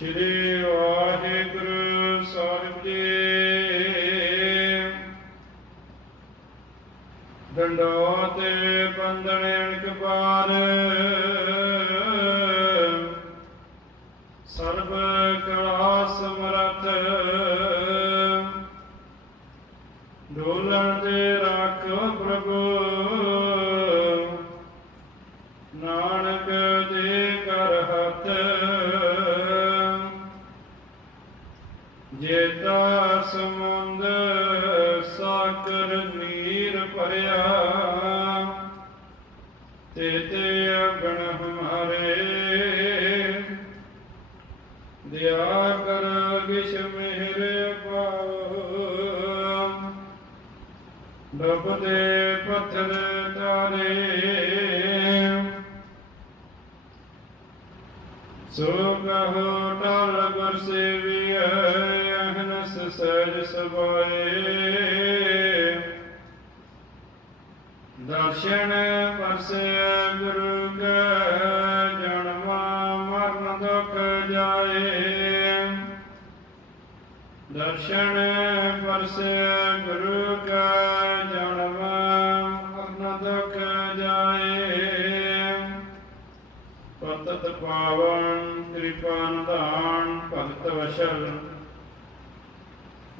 ਸ੍ਰੀ ਵਾਹਿਗੁਰੂ ਸਾਹਿਬ ਜੀ। ਡੰਡੋ ਤੇ ਬੰਦਨ ਅਣਕ ਪਾਰ ਸਮੁੰਦ ਸਾਗਰ ਨੀਰ ਭਰਿਆ। ਤੇ ਤੇ ਅਗਣ ਹਮਾਰੇ ਦਿਆ ਕਰ ਵਿਸ਼ ਮਿਹਰ ਪਾਓ। ਡੁੱਬਦੇ ਪੱਥਰ ਤਾਰੇ। ਸੋ ਕਹੋ ਟਲ ਗੁਰ ਸੇਵੀਐ। ਸਹਿਜ ਸਭਾਏ ਦਰਸ਼ਨ ਪਰਸੇ ਗੁਰੂ ਕੈ ਜਨਮ ਮਰਨ ਦੁਖ ਜਾਏ। ਦਰਸ਼ਨ ਪਰਸੇ ਗੁਰੂ ਕੈ ਜਨਮ ਮਰਨ ਦੁਖ ਜਾਏ। ਪਤਤ ਪਾਵਨ, ਕਿਰਪਾ ਨਿਧਾਨ, ਭਗਤ ਵਸ਼ਲ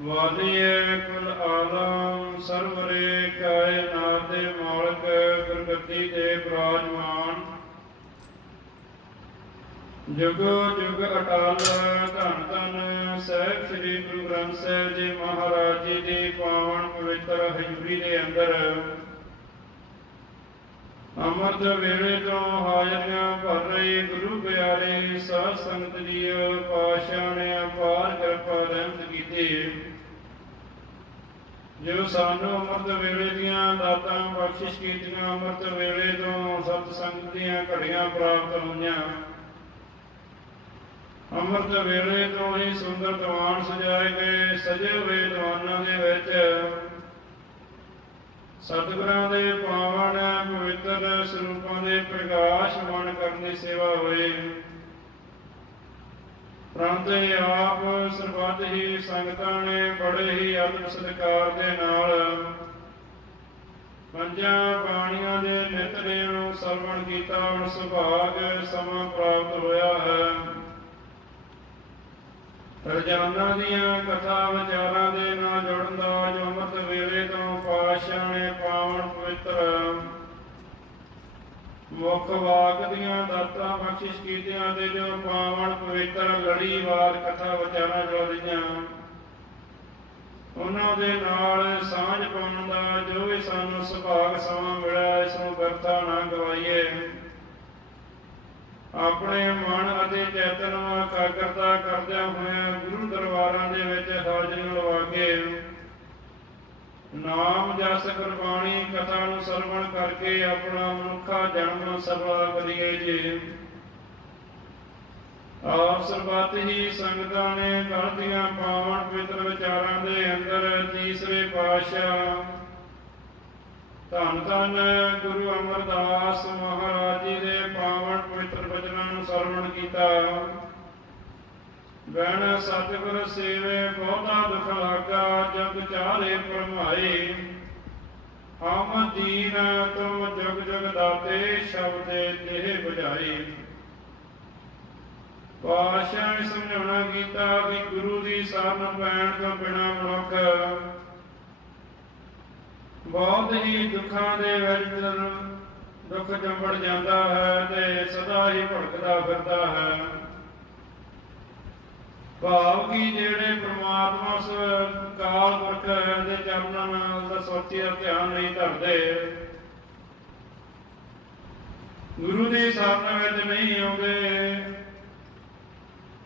ਵਾਲੀਏ ਕੁਲ ਆਲਮ, ਸਰਵਰੇ ਕਾਇਨਾਤ ਦੇ ਮਾਲਕ, ਗੁਰਗੱਦੀ ਤੇ ਬਿਰਾਜਮਾਨ। ਜੁਗ ਜੁਗ ਅਟਲ, ਧੰਨ ਧੰਨ, ਸਹਿਬ ਸ੍ਰੀ ਗੁਰੂ ਗ੍ਰੰਥ ਸਾਹਿਬ ਜੀ ਮਹਾਰਾਜ ਜੀ ਦੀ ਪਾਵਨ ਪਵਿੱਤਰ ਹਜ਼ੂਰੀ ਦੇ ਅੰਦਰ। ਅੰਮ੍ਰਿਤ ਵੇਲੇ ਤੋਂ ਹਾਜ਼ਰੀਆਂ ਭਰ ਰਹੀ ਗੁਰੂ ਪਿਆਰੇ ਸਾਧ ਸੰਗਤ ਜੀਓ ਪਾਸ਼ਾ ਨੇ ਅਪਾਰ ਕਿਰਪਾ ਰਹਿਮਤ ਕੀਤੀ। ਜੋ ਸਾਨੂੰ ਅੰਮ੍ਰਿਤ ਵੇਲੇ ਦੀਆਂ ਦਾਤਾਂ ਬਖਸ਼ਿਸ਼ ਕੀਤੀਆਂ, ਅੰਮ੍ਰਿਤ ਵੇਲੇ ਤੋਂ ਸਤ ਸੰਗਤ ਦੀਆਂ ਘੜੀਆਂ ਪ੍ਰਾਪਤ ਹੋਈਆਂ। ਅੰਮ੍ਰਿਤ ਵੇਲੇ ਤੋਂ ਹੀ ਸੁੰਦਰ ਦੀਵਾਨ ਸਜਾਏ ਗਏ, ਸਜੇ ਹੋਏ ਦੀਵਾਨਾਂ ਦੇ ਵਿੱਚ ਸਤਿਗੁਰਾਂ ਦੇ ਪਾਵਨ ਪਵਿੱਤਰ ਸਰੂਪਾਂ ਦੇ ਪ੍ਰਕਾਸ਼ ਮਨ ਕਰਨ ਦੀ ਸੇਵਾ ਹੋਏ ਪ੍ਰੰਤ ਆਪ ਸਰਬੱਤ ਹੀ ਸੰਗਤਾਂ ਨੇ, ਬੜੇ ਹੀ ਆਦਰ ਸਤਿਕਾਰ ਦੇ ਨਾਲ ਪੰਜਾਂ ਬਾਣੀਆਂ ਦੇ ਨਿਤਨੇ ਸਰਵਣ ਕੀਤਾ, ਹੁਣ ਸੁਭਾਗ ਸਮਾਂ ਪ੍ਰਾਪਤ ਹੋਇਆ ਹੈ। ਰਜਾਨਾ ਦੀਆਂ ਕਥਾ ਵਿਚਾਰਾਂ ਦੇ ਨਾਲ ਜੁੜਨ ਦਾ ਜੋ ਅੰਮ੍ਰਿਤ ਵੇਲੇ ਤੋਂ ਪਾਤਸ਼ਾਹ ਨੇ ਪਾਵਨ ਪਵਿੱਤਰ ਮੁੱਖ ਵਾਕ ਦੀਆਂ ਦਾਤਾਂ ਬਖਸ਼ਿਸ਼ ਕੀਤੀਆਂ ਤੇ ਜੋ ਪਾਵਨ ਪਵਿੱਤਰ ਲੜੀਵਾਰ ਕਥਾ ਵਿਚਾਰਾਂ ਜੁੜ ਉਹਨਾਂ ਦੇ ਨਾਲ ਸਾਂਝ ਪਾਉਣ ਦਾ ਜੋ ਵੀ ਸਾਨੂੰ ਸੁਭਾਗ ਸਮਾਂ ਮਿਲਿਆ, ਇਸ ਨੂੰ ਵਰਤਾ ਨਾ ਗਵਾਈਏ। ਆਪਣੇ ਮਨ ਅਤੇ ਚੇਤਨ ਨੂੰ ਇਕਾਗਰਤਾ ਕਰਦਿਆਂ ਹੋਇਆਂ ਗੁਰੂ ਦਰਬਾਰਾਂ ਦੇ ਵਿੱਚ ਹਾਜ਼ਰੀ ਲਵਾ ਕੇ ਨਾਮ ਜਸ ਗੁਰਬਾਣੀ ਕਥਾ ਨੂੰ ਸਰਵਣ ਕਰਕੇ ਆਪਣਾ ਮਨੁੱਖਾ ਜਨਮ ਸਫਲ ਕਰੀਏ ਜੀ। ਆਪ ਸਰਬੱਤ ਹੀ ਸੰਗਤਾਂ ਨੇ ਕਰਦੀਆਂ ਪਾਵਨ ਪਵਿੱਤਰ ਵਿਚਾਰਾਂ ਦੇ ਅੰਦਰ ਤੀਸਰੇ ਪਾਤਸ਼ਾਹ ਧੰਨ ਧੰਨ ਗੁਰੂ ਅਮਰਦਾਸ ਮਹਾਰਾਜ ਜੀ ਦੇ ਪਾਵਨ ਪਵਿੱਤਰ ਬਚਨਾਂ ਨੂੰ ਸਰਵਣ ਕੀਤਾ। ਬਹਿਣ ਸਤਿਗੁਰ ਸੇਵੇ ਬਹੁਤਾ ਦੁਖ ਲਾਗਾ ਜਗ ਚਾਰੇ ਪਰਮਾਏ। ਹਮ ਦੀਨ ਤੁਮ ਜਗ ਜਗ ਦਾਤੇ, ਸ਼ਬਦੇ ਦੇਹ ਬੁਝਾਈ ਪਾਸ਼ਾ ਨੇ ਸਮਝਾਉਣਾ ਕੀਤਾ ਕਿ ਗੁਰੂ ਦੀ ਸਾਰਨ ਪੈਣ ਤੋਂ ਬਿਨਾ ਮਨੁੱਖ ਬਹੁਤ ਹੀ ਦੁੱਖਾਂ ਦੇ ਵਿੱਚ ਦੁੱਖ ਜੰਬੜ ਜਾਂਦਾ ਹੈ ਤੇ ਸਦਾ ਹੀ ਭਟਕਦਾ ਫਿਰਦਾ ਹੈ। ਭਾਵ ਕੀ ਜਿਹੜੇ ਪ੍ਰਮਾਤਮਾ ਕਾਲ ਪੁਰਖ ਦੇ ਚਰਨਾਂ ਨਾਲ ਦਾ ਸੋਚਿਆ ਧਿਆਨ ਨਹੀਂ ਧਰਦੇ। ਗੁਰੂ ਦੀ ਸਾਧਨਾ ਵਿੱਚ ਨਹੀਂ ਆਉਂਦੇ।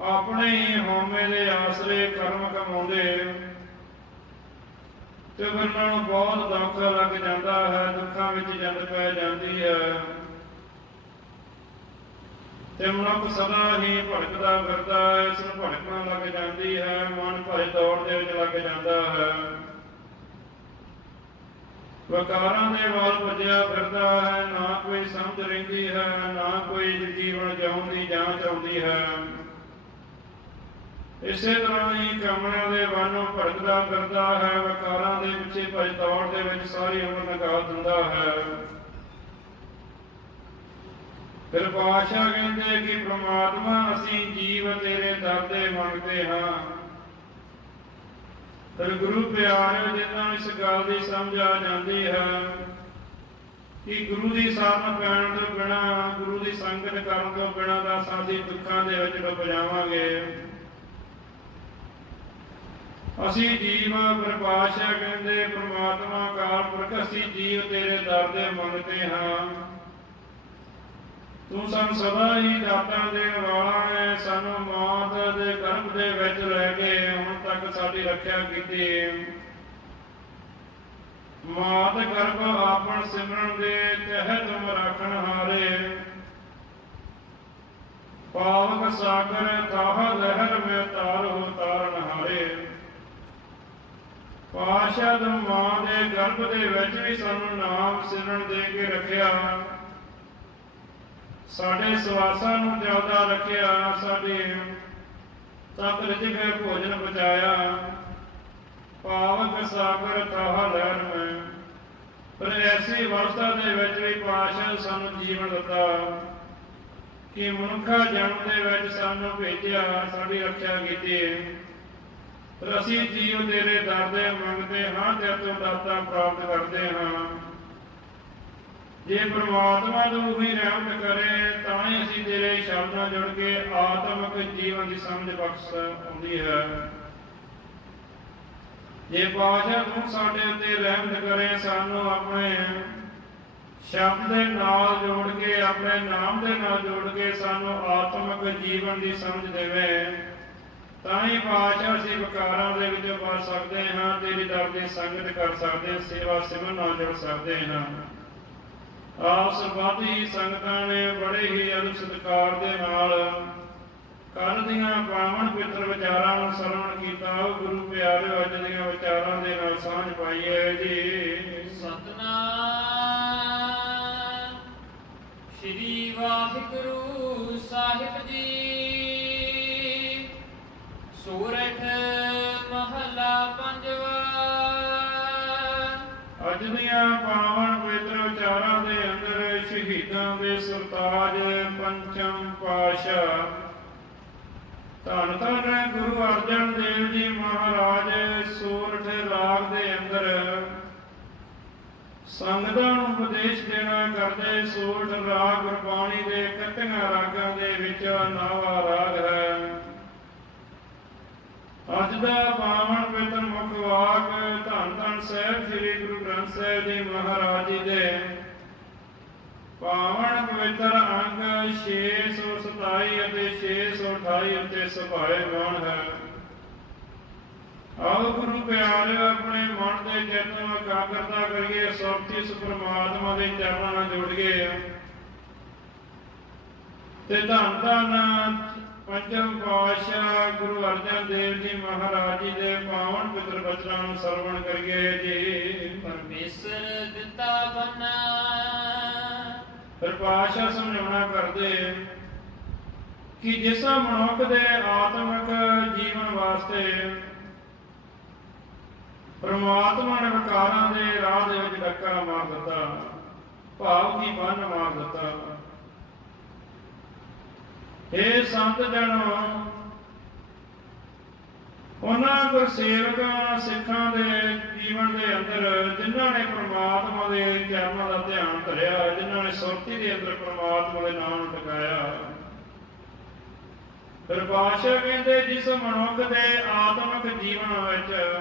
ਆਪਣੇ ਹੀ ਹਉਮੈ ਦੇ ਆਸਰੇ ਕਰਮ ਕਮਾਉਂਦੇ। ਤੇ ਉਹਨਾਂ ਨੂੰ ਬਹੁਤ ਦੁੱਖ ਲੱਗ ਜਾਂਦਾ ਹੈ, ਦੁੱਖਾਂ ਵਿੱਚ ਜੰਦ ਪੈ ਜਾਂਦੀ ਹੈ। ਤੇ ਮਨੁੱਖ ਸਦਾ ਹੀ ਭਟਕਦਾ ਫਿਰਦਾ ਹੈ, ਇਸ ਨੂੰ ਭਟਕਣਾ ਲੱਗ ਜਾਂਦੀ ਹੈ, ਮਨ ਭਰੇ ਦੌੜ ਦੇ ਵਿੱਚ ਲੱਗ ਜਾਂਦਾ ਹੈ। ਵਕਾਰਾਂ ਦੇ ਵੱਲ ਭੱਜਿਆ ਫਿਰਦਾ ਹੈ, ਨਾ ਕੋਈ ਸਮਝ ਰਹਿੰਦੀ ਹੈ, ਨਾ ਕੋਈ ਜੀਵਨ ਜਿਉਣ ਦੀ ਜਾਂਚ ਆਉਂਦੀ ਹੈ। ਇਸੇ ਤਰ੍ਹਾਂ ਹੀ ਕਾਮਨਾ ਦੇ ਵਾਨੋਂ ਭੜਕਦਾ ਫਿਰਦਾ ਹੈ, ਵਕਾਰਾਂ ਦੇ ਪਿੱਛੇ ਭਜ ਦੌੜ ਦੇ ਵਿੱਚ ਸਾਰੀ ਉਮਰ ਨਕਾਰ ਦਿੰਦਾ ਹੈ। ਫਿਰ ਪਾਸ਼ਾ ਕਹਿੰਦੇ ਕਿ ਪ੍ਰਮਾਤਮਾ, ਅਸੀਂ ਜੀਵ ਤੇਰੇ ਦਰ ਦੇ ਮੰਗਦੇ ਹਾਂ। ਫਿਰ ਗੁਰੂ ਪਿਆਰਿਓ, ਜਿਨ੍ਹਾਂ ਇਸ ਗੱਲ ਦੀ ਸਮਝ ਆ ਜਾਂਦੀ ਹੈ ਕਿ ਗੁਰੂ ਦੀ ਸਾਥ ਪੈਣ ਤੋਂ ਬਿਨਾ, ਗੁਰੂ ਦੀ ਸੰਗਤ ਕਰਨ ਤੋਂ ਬਿਨਾ ਤਾਂ ਸਾਡੀ ਦੁੱਖਾਂ ਦੇ ਵਿੱਚ ਡੁੱਬ ਜਾਵਾਂਗੇ। ਅਸੀਂ ਜੀਵ ਪ੍ਰਪਾਸ਼ਾ ਕਹਿੰਦੇ, ਪ੍ਰਮਾਤਮਾ ਕਾਲ ਪੁਰਖ, ਅਸੀਂ ਜੀਵ ਤੇਰੇ ਦਰ ਦੇ ਮੰਗਦੇ ਹਾਂ। ਤੂੰ ਸਾਨੂੰ ਸਦਾ ਹੀ ਦਾਤਾਂ ਦੇਣ ਵਾਲਾ ਹੈ ਸਾਨੂੰ ਮਾਤ ਦੇ ਗਰਭ ਦੇ ਵਿੱਚ ਲੈ ਕੇ ਹੁਣ ਤੱਕ ਸਾਡੀ ਰੱਖਿਆ ਕੀਤੀ ਮਾਤ ਗਰਭ ਆਪਣ ਸਿਮਰਨ ਦੇ ਤਹਿਤ ਮਰਾਖਣ ਹਾਰੇ। ਪਾਵਕ ਸਾਗਰ ਤਾਹ ਲਹਿਰ ਮੇ ਤਾਰ ਹੋ ਤਾਰਨ ਹਾਰੇ। ਪਾਸ਼ਾ ਮਾਂ ਦੇ ਗਰਭ ਦੇ ਵਿੱਚ ਵੀ ਸਾਨੂੰ ਨਾਮ ਸਿਮਰਨ ਦੇ ਕੇ ਰੱਖਿਆ। ਸਾਡੇ ਸਵਾਸਾਂ ਨੂੰ ਜ਼ਿਆਦਾ ਰੱਖਿਆ, ਸਾਡੇ ਤਤ ਰਿਜਕ ਭੋਜਨ ਬਚਾਇਆ ਪਾਵਕ ਸਾਗਰ ਤਾਹ ਲਹਿਰ ਮੈਂ। ਪਰ ਐਸੀ ਅਵਸਥਾ ਦੇ ਵਿੱਚ ਵੀ ਪਾਸ਼ਾ ਸਾਨੂੰ ਜੀਵਨ ਦਿੱਤਾ। ਕਿ ਮਨੁੱਖਾ ਜਨਮ ਦੇ ਵਿੱਚ ਸਾਨੂੰ ਭੇਜਿਆ, ਸਾਡੀ ਰੱਖਿਆ ਕੀਤੀ। ਪਰ ਅਸੀਂ ਜੀਵ ਤੇਰੇ ਦਰ ਦੇ ਮੰਗਦੇ ਹਾਂ ਤੇ ਤੂੰ ਦਾਤਾ ਪ੍ਰਾਪਤ ਕਰਦੇ ਹਾਂ। ਜੇ ਪ੍ਰਮਾਤਮਾ ਤੂੰ ਰਹਿਮਤ ਕਰੇ, ਤਾਂ ਹੀ ਅਸੀਂ ਤੇਰੇ ਸ਼ਬਦ ਜੁੜ ਕੇ ਆਤਮਿਕ ਜੀਵਨ ਦੀ ਸਮਝ ਬਖਸ਼ ਆਉਂਦੀ ਹੈ। ਜੇ ਪਾਸ਼ਾ ਤੂੰ ਸਾਡੇ ਉੱਤੇ ਰਹਿਮਤ ਕਰੇ, ਸਾਨੂੰ ਆਪਣੇ ਸ਼ਬਦ ਦੇ ਨਾਲ ਜੋੜ ਕੇ, ਆਪਣੇ ਨਾਮ ਦੇ ਨਾਲ ਜੋੜ ਕੇ ਸਾਨੂੰ ਆਤਮਿਕ ਜੀਵਨ ਦੀ ਸਮਝ ਦੇਵੇ, ਤਾਂ ਹੀ ਪਾਸ਼ਾ ਅਸੀਂ ਵਿਕਾਰਾਂ ਦੇ ਵਿੱਚ ਬਚ ਸਕਦੇ ਹਾਂ, ਤੇਰੀ ਦਰ ਦੀ ਸੰਗਤ ਕਰ ਸਕਦੇ ਹਾਂ, ਸੇਵਾ ਸਿਮਰਨ ਨਾਲ ਜੁੜ ਸਕਦੇ ਹਾਂ। ਆਪ ਸਰਬੱਤ ਹੀ ਸੰਗਤਾਂ ਨੇ ਬੜੇ ਹੀ ਅਦਬ ਸਤਿਕਾਰ ਦੇ ਨਾਲ ਕੱਲ ਦੀਆਂ ਪਾਵਨ ਪਿੱਤਰ ਵਿਚਾਰਾਂ ਨੂੰ ਸਰਵਣ ਕੀਤਾ ਉਹ ਗੁਰੂ ਪਿਆਰੇ ਅੱਜ ਦੀਆਂ ਵਿਚਾਰਾਂ ਦੇ ਨਾਲ ਸਾਂਝ ਪਾਈਏ ਜੀ। ਸਤਨਾਮ। ਸ੍ਰੀ ਵਾਹਿਗੁਰੂ ਸਾਹਿਬ ਜੀ। ਸੂਰਠ ਮਹਲਾ ਪੰਜਵਾ। ਅੱਜ ਦੀਆਂ ਪਾਵਨ ਪਵਿੱਤਰ ਵਿਚਾਰਾਂ ਦੇ ਅੰਦਰ ਸ਼ਹੀਦਾਂ ਸਰਤਾਜ ਪੰਚਮ ਪਾਸ਼ਾ ਧੰਨ ਧੰਨ ਗੁਰੂ ਅਰਜਨ ਦੇਵ ਜੀ ਮਹਾਰਾਜ, ਸੂਰਠ ਰਾਗ ਦੇ ਅੰਦਰ। ਸੰਗਤਾਂ ਨੂੰ ਉਪਦੇਸ਼ ਦੇਣਾ ਕਰਦੇ ਸੂਰਠ ਰਾਗ, ਗੁਰਬਾਣੀ ਦੇ 31 ਰਾਗਾਂ ਦੇ ਵਿੱਚ ਨਾਵਾ ਰਾਗ ਹੈ। ਅੱਜ ਦਾ ਪਾਵਨ ਪਵਿੱਤਰ ਮੁੱਖ ਵਾਕ ਧੰਨ ਧੰਨ ਸਾਹਿਬ, ਸ੍ਰੀ ਗੁਰੂ ਗ੍ਰੰਥ ਸਾਹਿਬ ਜੀ ਮਹਾਰਾਜ ਜੀ ਦੇ ਪਾਵਨ ਪਵਿੱਤਰ ਅੰਗ 627 ਅਤੇ 628 ਉੱਤੇ ਸੁਭਾਏ ਗਾਣ ਹੈ। ਆਓ ਗੁਰੂ ਪਿਆਰਿਓ ਆਪਣੇ ਮਨ ਦੇ ਚਿੱਤ ਨੂੰ ਇਕਾਗਰਤਾ ਕਰੀਏ ਸੁਰਤੀ ਇਸ ਪ੍ਰਮਾਤਮਾ ਦੇ ਚਰਨਾਂ ਨਾਲ ਜੁੜੀਏ। ਤੇ ਧੰਨ ਧੰਨ ਪੰਜਮ ਪਾਤਸ਼ਾਹ ਗੁਰੂ ਅਰਜਨ ਦੇਵ ਜੀ ਮਹਾਰਾਜ ਜੀ ਦੇ ਪਾਵਨ ਪਿਤਰ ਬਚਨਾਂ ਨੂੰ ਸਰਵਣ ਕਰੀਏ ਜੀ। ਪਰਮੇਸ਼ਰ ਦਿੱਤਾ ਬਨਾ ਫਿਰ ਸਮਝਾਉਣਾ ਕਰਦੇ ਕਿ ਜਿਸ ਮਨੁੱਖ ਦੇ ਆਤਮਿਕ ਜੀਵਨ ਵਾਸਤੇ ਪਰਮਾਤਮਾ ਨੇ ਵਿਕਾਰਾਂ ਦੇ ਰਾਹ ਦੇ ਵਿੱਚ ਡੱਕਾ ਮਾਰ ਦਿੱਤਾ, ਭਾਵ ਕੀ ਬੰਨ ਮਾਰ ਦਿੱਤਾ। ਇਹ ਸੰਤ ਜਨੋ ਉਹਨਾਂ ਗੁਰਸੇਵਕਾਂ, ਸਿੱਖਾਂ ਦੇ ਜੀਵਨ ਦੇ ਅੰਦਰ ਜਿਨ੍ਹਾਂ ਨੇ ਪ੍ਰਮਾਤਮਾ ਦੇ ਚਰਨਾਂ ਦਾ ਧਿਆਨ ਧਰਿਆ, ਜਿਨ੍ਹਾਂ ਨੇ ਸੁਰਤੀ ਦੇ ਅੰਦਰ ਪ੍ਰਮਾਤਮਾ ਦੇ ਨਾਮ ਨੂੰ ਟਿਕਾਇਆ। ਫਿਰ ਬਾਦਸ਼ਾਹ ਕਹਿੰਦੇ, ਜਿਸ ਮਨੁੱਖ ਦੇ ਆਤਮਿਕ ਜੀਵਨ ਵਿੱਚ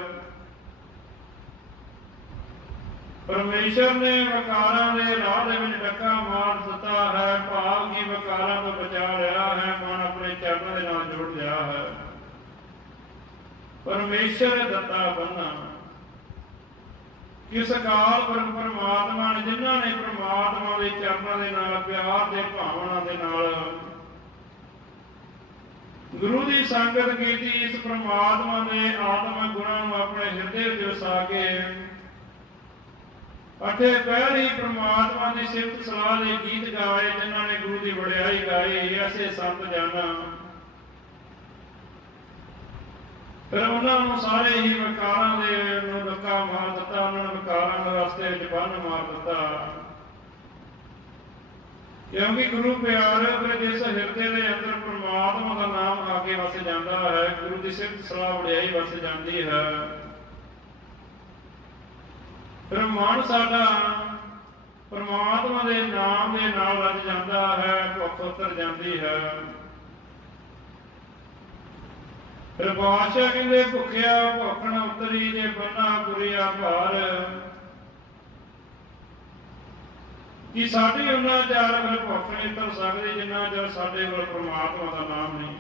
ਪਰਮੇਸ਼ਰ ਨੇ ਵਕਾਰਾਂ ਦੇ ਰਾਹ ਦੇ ਵਿੱਚ ਡੱਕਾ ਮਾਰ ਦਿੱਤਾ ਹੈ, ਭਾਵ ਕੀ ਵਕਾਰਾਂ ਤੋਂ ਬਚਾ ਲਿਆ ਹੈ, ਮਨ ਆਪਣੇ ਚਰਨਾਂ ਦੇ ਨਾਲ ਜੁੜ ਲਿਆ ਹੈ। ਪਰਮੇਸ਼ਰ ਦਿੱਤਾ ਬੰਨਾ ਕਿਸ ਕਾਲ ਪਰਮ ਪਰਮਾਤਮਾ ਨੇ, ਜਿਨ੍ਹਾਂ ਨੇ ਪਰਮਾਤਮਾ ਦੇ ਚਰਨਾਂ ਦੇ ਨਾਲ, ਪਿਆਰ ਦੇ ਭਾਵਨਾ ਦੇ ਨਾਲ ਗੁਰੂ ਦੀ ਸੰਗਤ ਕੀਤੀ, ਇਸ ਪ੍ਰਮਾਤਮਾ ਨੇ ਆਤਮਿਕ ਗੁਣਾਂ ਨੂੰ ਆਪਣੇ ਹਿਰਦੇ ਵਿੱਚ ਵਸਾ ਕੇ ਅਠੇ ਪਹਿਲੀ ਪ੍ਰਮਾਤਮਾ ਦੀ ਸਿਫਤ ਸਲਾਹ ਦੇ ਗੀਤ ਗਾਏ, ਜਿਨ੍ਹਾਂ ਨੇ ਗੁਰੂ ਦੀ ਵਡਿਆਈ ਗਾਏ ਐਸੇ ਸੰਤ ਜਾਨਾ ਫਿਰ ਉਹਨਾਂ ਨੂੰ ਸਾਰੇ ਹੀ ਵਿਕਾਰਾਂ ਦੇ ਨੂੰ ਧੱਕਾ ਮਾਰ ਦਿੱਤਾ, ਉਹਨਾਂ ਨੂੰ ਵਿਕਾਰਾਂ ਦੇ ਰਸਤੇ ਵਿੱਚ ਬੰਨ ਮਾਰ ਦਿੱਤਾ। ਕਿਉਂਕਿ ਗੁਰੂ ਪਿਆਰ ਫਿਰ ਜਿਸ ਹਿਰਦੇ ਦੇ ਅੰਦਰ ਪਰਮਾਤਮਾ ਦਾ ਨਾਮ ਆ ਕੇ ਵਸ ਜਾਂਦਾ ਹੈ, ਗੁਰੂ ਦੀ ਸਿਫਤ ਸਲਾਹ ਵਡਿਆਈ ਵਸ ਜਾਂਦੀ ਹੈ। ਫਿਰ ਮਨ ਸਾਡਾ ਪਰਮਾਤਮਾ ਦੇ ਨਾਮ ਦੇ ਨਾਲ ਰੱਜ ਜਾਂਦਾ ਹੈ, ਭੁੱਖ ਉਤਰ ਜਾਂਦੀ ਹੈ। ਫਿਰ ਬਾਦਸ਼ਾਹ ਕਹਿੰਦੇ, ਭੁੱਖਿਆ ਭੁੱਖਣ ਉਤਰੀ ਜੇ ਬੰਨਾ ਗੁਰਿਆ ਭਾਰ। ਕਿ ਸਾਡੀ ਉਹਨਾਂ ਚਾਰ ਫਿਰ ਭੁੱਖ ਨਹੀਂ ਉਤਰ ਸਕਦੀ, ਜਿੰਨਾ ਚਿਰ ਸਾਡੇ ਕੋਲ ਪਰਮਾਤਮਾ ਦਾ ਨਾਮ ਨਹੀਂ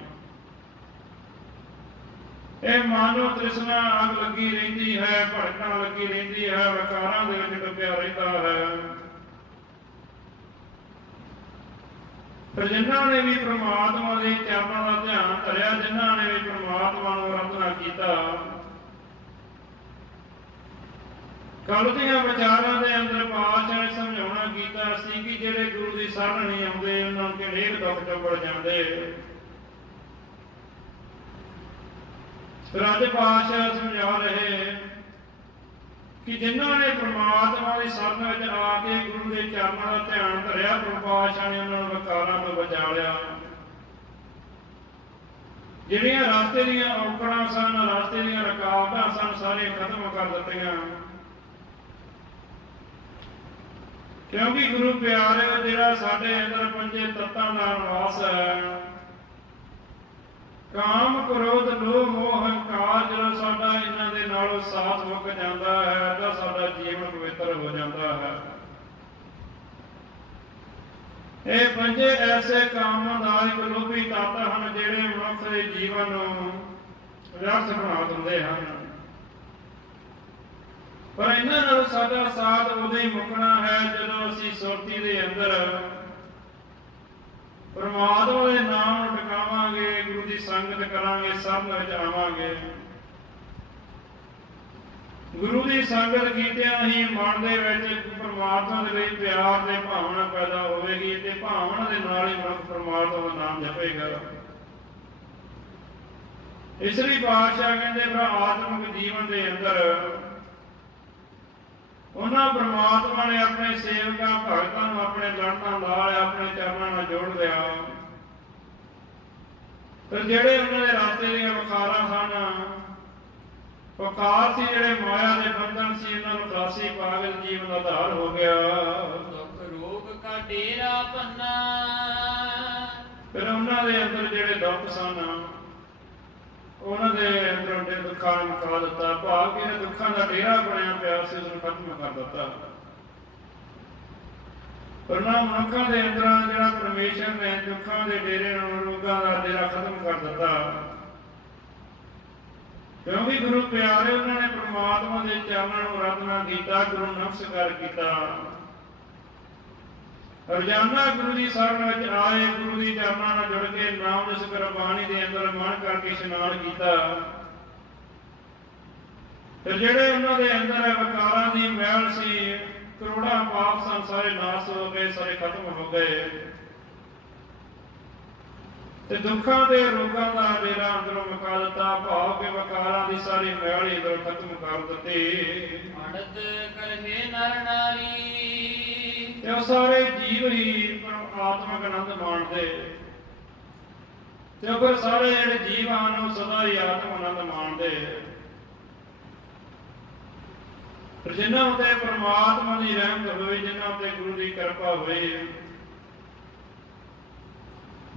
ਇਹ ਮਾਨੋ ਤ੍ਰਿਸ਼ਨਾ ਅੱਗ ਲੱਗੀ ਰਹਿੰਦੀ ਹੈ ਭੜਕਣ ਲੱਗੀ ਰਹਿੰਦੀ ਹੈ, ਵਿਕਾਰਾਂ ਦੇ ਵਿੱਚ ਡੁੱਬਿਆ ਰਹਿੰਦਾ ਹੈ। ਫਿਰ ਜਿਨ੍ਹਾਂ ਨੇ ਵੀ ਪ੍ਰਮਾਤਮਾ ਦੇ ਚਰਨਾਂ ਦਾ ਧਿਆਨ ਧਰਿਆ, ਜਿਨ੍ਹਾਂ ਨੇ ਵੀ ਪ੍ਰਮਾਤਮਾ ਨੂੰ ਆਰਾਧਨਾ ਕੀਤਾ ਕੱਲ ਦੀਆਂ ਵਿਚਾਰਾਂ ਦੇ ਅੰਦਰ ਪਾਤਸ਼ਾਹ ਨੇ ਸਮਝਾਉਣਾ ਕੀਤਾ ਸੀ ਕਿ ਜਿਹੜੇ ਗੁਰੂ ਦੀ ਸ਼ਰਨ ਨਹੀਂ ਆਉਂਦੇ, ਉਹਨਾਂ ਨੂੰ ਕਿਹੜੇ ਦੁੱਖ ਚੰਬੜ ਜਾਂਦੇ। ਰਾਜੇ ਪਾਤਸ਼ਾਹ ਸਮਝਾ ਰਹੇ ਕਿ ਜਿਨ੍ਹਾਂ ਨੇ ਪ੍ਰਮਾਤਮਾ ਦੀ ਸ਼ਰਨ ਵਿੱਚ ਆ ਕੇ ਗੁਰੂ ਦੇ ਚਰਨਾਂ ਦਾ ਧਿਆਨ ਧਰਿਆ ਪ੍ਰਭਾਸ਼ਾ ਨੇ ਉਹਨਾਂ ਨੂੰ ਵਿਕਾਰਾਂ ਤੋਂ ਬਚਾ ਲਿਆ। ਜਿਹੜੀਆਂ ਰਸਤੇ ਦੀਆਂ ਔਕੜਾਂ ਸਨ, ਰਸਤੇ ਦੀਆਂ ਰੁਕਾਵਟਾਂ ਸਨ, ਸਾਰੀਆਂ ਖਤਮ ਕਰ ਦਿੱਤੀਆਂ। ਕਿਉਂਕਿ ਗੁਰੂ ਪਿਆਰੇ ਜਿਹੜਾ ਸਾਡੇ ਅੰਦਰ ਪੰਜੇ ਤੱਤਾਂ ਦਾ ਵਾਸ ਹੈ ਕਾਮ ਕ੍ਰੋਧ, ਲੋਭ, ਮੋਹ, ਹੰਕਾਰ ਜਦੋਂ ਸਾਡਾ ਇਹਨਾਂ ਦੇ ਨਾਲੋਂ ਸਾਥ ਮੁੱਕ ਜਾਂਦਾ ਹੈ ਤਾਂ ਸਾਡਾ ਜੀਵਨ ਪਵਿੱਤਰ ਹੋ ਜਾਂਦਾ ਹੈ। ਇਹ ਪੰਜੇ ਐਸੇ ਕਾਮਾਂ ਦਾ ਇੱਕ ਲੋਭੀ ਤੱਤ ਹਨ ਜਿਹੜੇ ਮਨੁੱਖ ਦੇ ਜੀਵਨ ਨੂੰ ਵਿਅਰਥ ਬਣਾ ਦਿੰਦੇ ਹਨ। ਪਰ ਇਹਨਾਂ ਨਾਲ ਸਾਡਾ ਸਾਥ ਉਦੋਂ ਹੀ ਮੁੱਕਣਾ ਹੈ ਜਦੋਂ ਅਸੀਂ ਸੁਰਤੀ ਦੇ ਅੰਦਰ ਪਰਮਾਤਮਾ ਦੇ ਨਾਮ ਨੂੰ ਟਿਕਾਵਾਂਗੇ ਗੁਰੂ ਦੀ ਸੰਗਤ ਕਰਾਂਗੇ, ਸਭ ਵਿੱਚ ਆਵਾਂਗੇ। ਗੁਰੂ ਦੀ ਸੰਗਤ ਕੀਤਿਆਂ ਹੀ ਮਨ ਦੇ ਵਿੱਚ ਪਰਮਾਤਮਾ ਦੇ ਲਈ ਪਿਆਰ ਦੇ ਭਾਵਨਾ ਪੈਦਾ ਹੋਵੇਗੀ ਤੇ ਭਾਵਨਾ ਦੇ ਨਾਲ ਹੀ ਮਨੁੱਖ ਪਰਮਾਤਮਾ ਦਾ ਨਾਮ ਜਪੇਗਾ। ਇਸ ਲਈ ਬਾਦਸ਼ਾਹ ਕਹਿੰਦੇ, ਭਰਾ, ਆਤਮਿਕ ਜੀਵਨ ਦੇ ਅੰਦਰ ਉਹਨਾਂ ਪ੍ਰਮਾਤਮਾ ਨੇ ਆਪਣੇ ਸੇਵਕਾਂ ਭਗਤਾਂ ਨੂੰ ਆਪਣੇ ਲੜਨਾਂ ਨਾਲ ਆਪਣੇ ਚਰਨਾਂ ਨਾਲ ਜੋੜ ਲਿਆ। ਫਿਰ ਜਿਹੜੇ ਉਹਨਾਂ ਦੇ ਰਾਸਤੇ ਦੀਆਂ ਵਕਾਰਾਂ ਸਨ ਵਕਾਰ ਸੀ ਜਿਹੜੇ ਮਾਇਆ ਦੇ ਬੰਧਨ ਸੀ ਇਹਨਾਂ ਨੂੰ ਦਾਸੀ ਪਾਗਲ ਜੀਵਨ ਦਾ ਆਧਾਰ ਹੋ ਗਿਆ। ਦੁੱਖ ਰੋਗ ਕਾ ਡੇਰਾ ਪੰਨਾ ਫਿਰ ਉਹਨਾਂ ਦੇ ਅੰਦਰ ਜਿਹੜੇ ਦੁੱਖ ਸਨ ਉਹਨਾਂ ਦੇ ਅੰਦਰ ਉਹਦੇ ਦੁੱਖਾਂ ਨੂੰ ਮੁਕਾ ਦਿੱਤਾ, ਭਾਵ ਕਿ ਇਹਨਾਂ ਦੁੱਖਾਂ ਦਾ ਡੇਰਾ ਬਣਿਆ ਪਿਆ ਸੀ, ਉਸ ਨੂੰ ਖਤਮ ਕਰ ਦਿੱਤਾ। ਪਰ ਮਨੁੱਖਾਂ ਦੇ ਅੰਦਰਾਂ ਜਿਹੜਾ ਪਰਮੇਸ਼ਰ ਨੇ ਦੁੱਖਾਂ ਦੇ ਡੇਰੇ ਨੂੰ ਰੋਗਾਂ ਦਾ ਡੇਰਾ ਖਤਮ ਕਰ ਦਿੱਤਾ। ਕਿਉਂਕਿ ਗੁਰੂ ਪਿਆਰੇ ਉਹਨਾਂ ਨੇ ਪ੍ਰਮਾਤਮਾ ਦੇ ਚਰਨਾਂ ਨੂੰ ਆਰਾਧਨਾ ਕੀਤਾ, ਗੁਰੂ ਨਮਸਕਾਰ ਕੀਤਾ। ਰੋਜ਼ਾਨਾ ਗੁਰੂ ਦੀ ਸ਼ਰਨ ਵਿੱਚ ਆਏ, ਗੁਰੂ ਦੀ ਚਰਨਾਂ ਨਾਲ ਜੁੜ ਕੇ ਨਾਮ ਦੇ ਗੁਰਬਾਣੀ ਦੇ ਅੰਦਰ ਮਨ ਕਰਕੇ ਇਸ਼ਨਾਨ ਕੀਤਾ। ਤੇ ਜਿਹੜੇ ਉਹਨਾਂ ਦੇ ਅੰਦਰ ਵਿਕਾਰਾਂ ਦੀ ਮੈਲ ਸੀ, ਕਰੋੜਾਂ ਪਾਪ ਸਨ, ਸਾਰੇ ਨਾਸ ਹੋ ਗਏ, ਸਾਰੇ ਖਤਮ ਹੋ ਗਏ। ਤੇ ਦੁੱਖਾਂ ਦੇ ਰੋਗਾਂ ਦਾ ਡੇਰਾ ਅੰਦਰੋਂ ਮਕਾ ਦਿੱਤਾ, ਭਾਵ ਕੇ ਵਿਕਾਰਾਂ ਦੀ ਸਾਰੀ ਮੈਲ ਹੀ ਅੰਦਰੋਂ ਖਤਮ ਕਰ ਦਿੱਤੀ। ਅਨੰਦ ਕਰਹਿ ਨਰ ਨਾਰੀ ਤੇ ਉਹ ਸਾਰੇ ਜੀਵ ਹੀ ਪਰਮ ਆਤਮਿਕ ਆਨੰਦ ਮਾਣਦੇ? ਤੇ ਉਹ ਫਿਰ ਸਾਰੇ ਜਿਹੜੇ ਜੀਵ ਹਨ ਉਹ ਸਦਾ ਹੀ ਆਤਮ ਆਨੰਦ ਮਾਣਦੇ? ਪਰ ਜਿਨ੍ਹਾਂ ਉੱਤੇ ਪ੍ਰਮਾਤਮਾ ਦੀ ਰਹਿਮਤ ਹੋਵੇ, ਜਿਨ੍ਹਾਂ ਉੱਤੇ ਗੁਰੂ ਦੀ ਕਿਰਪਾ ਹੋਵੇ,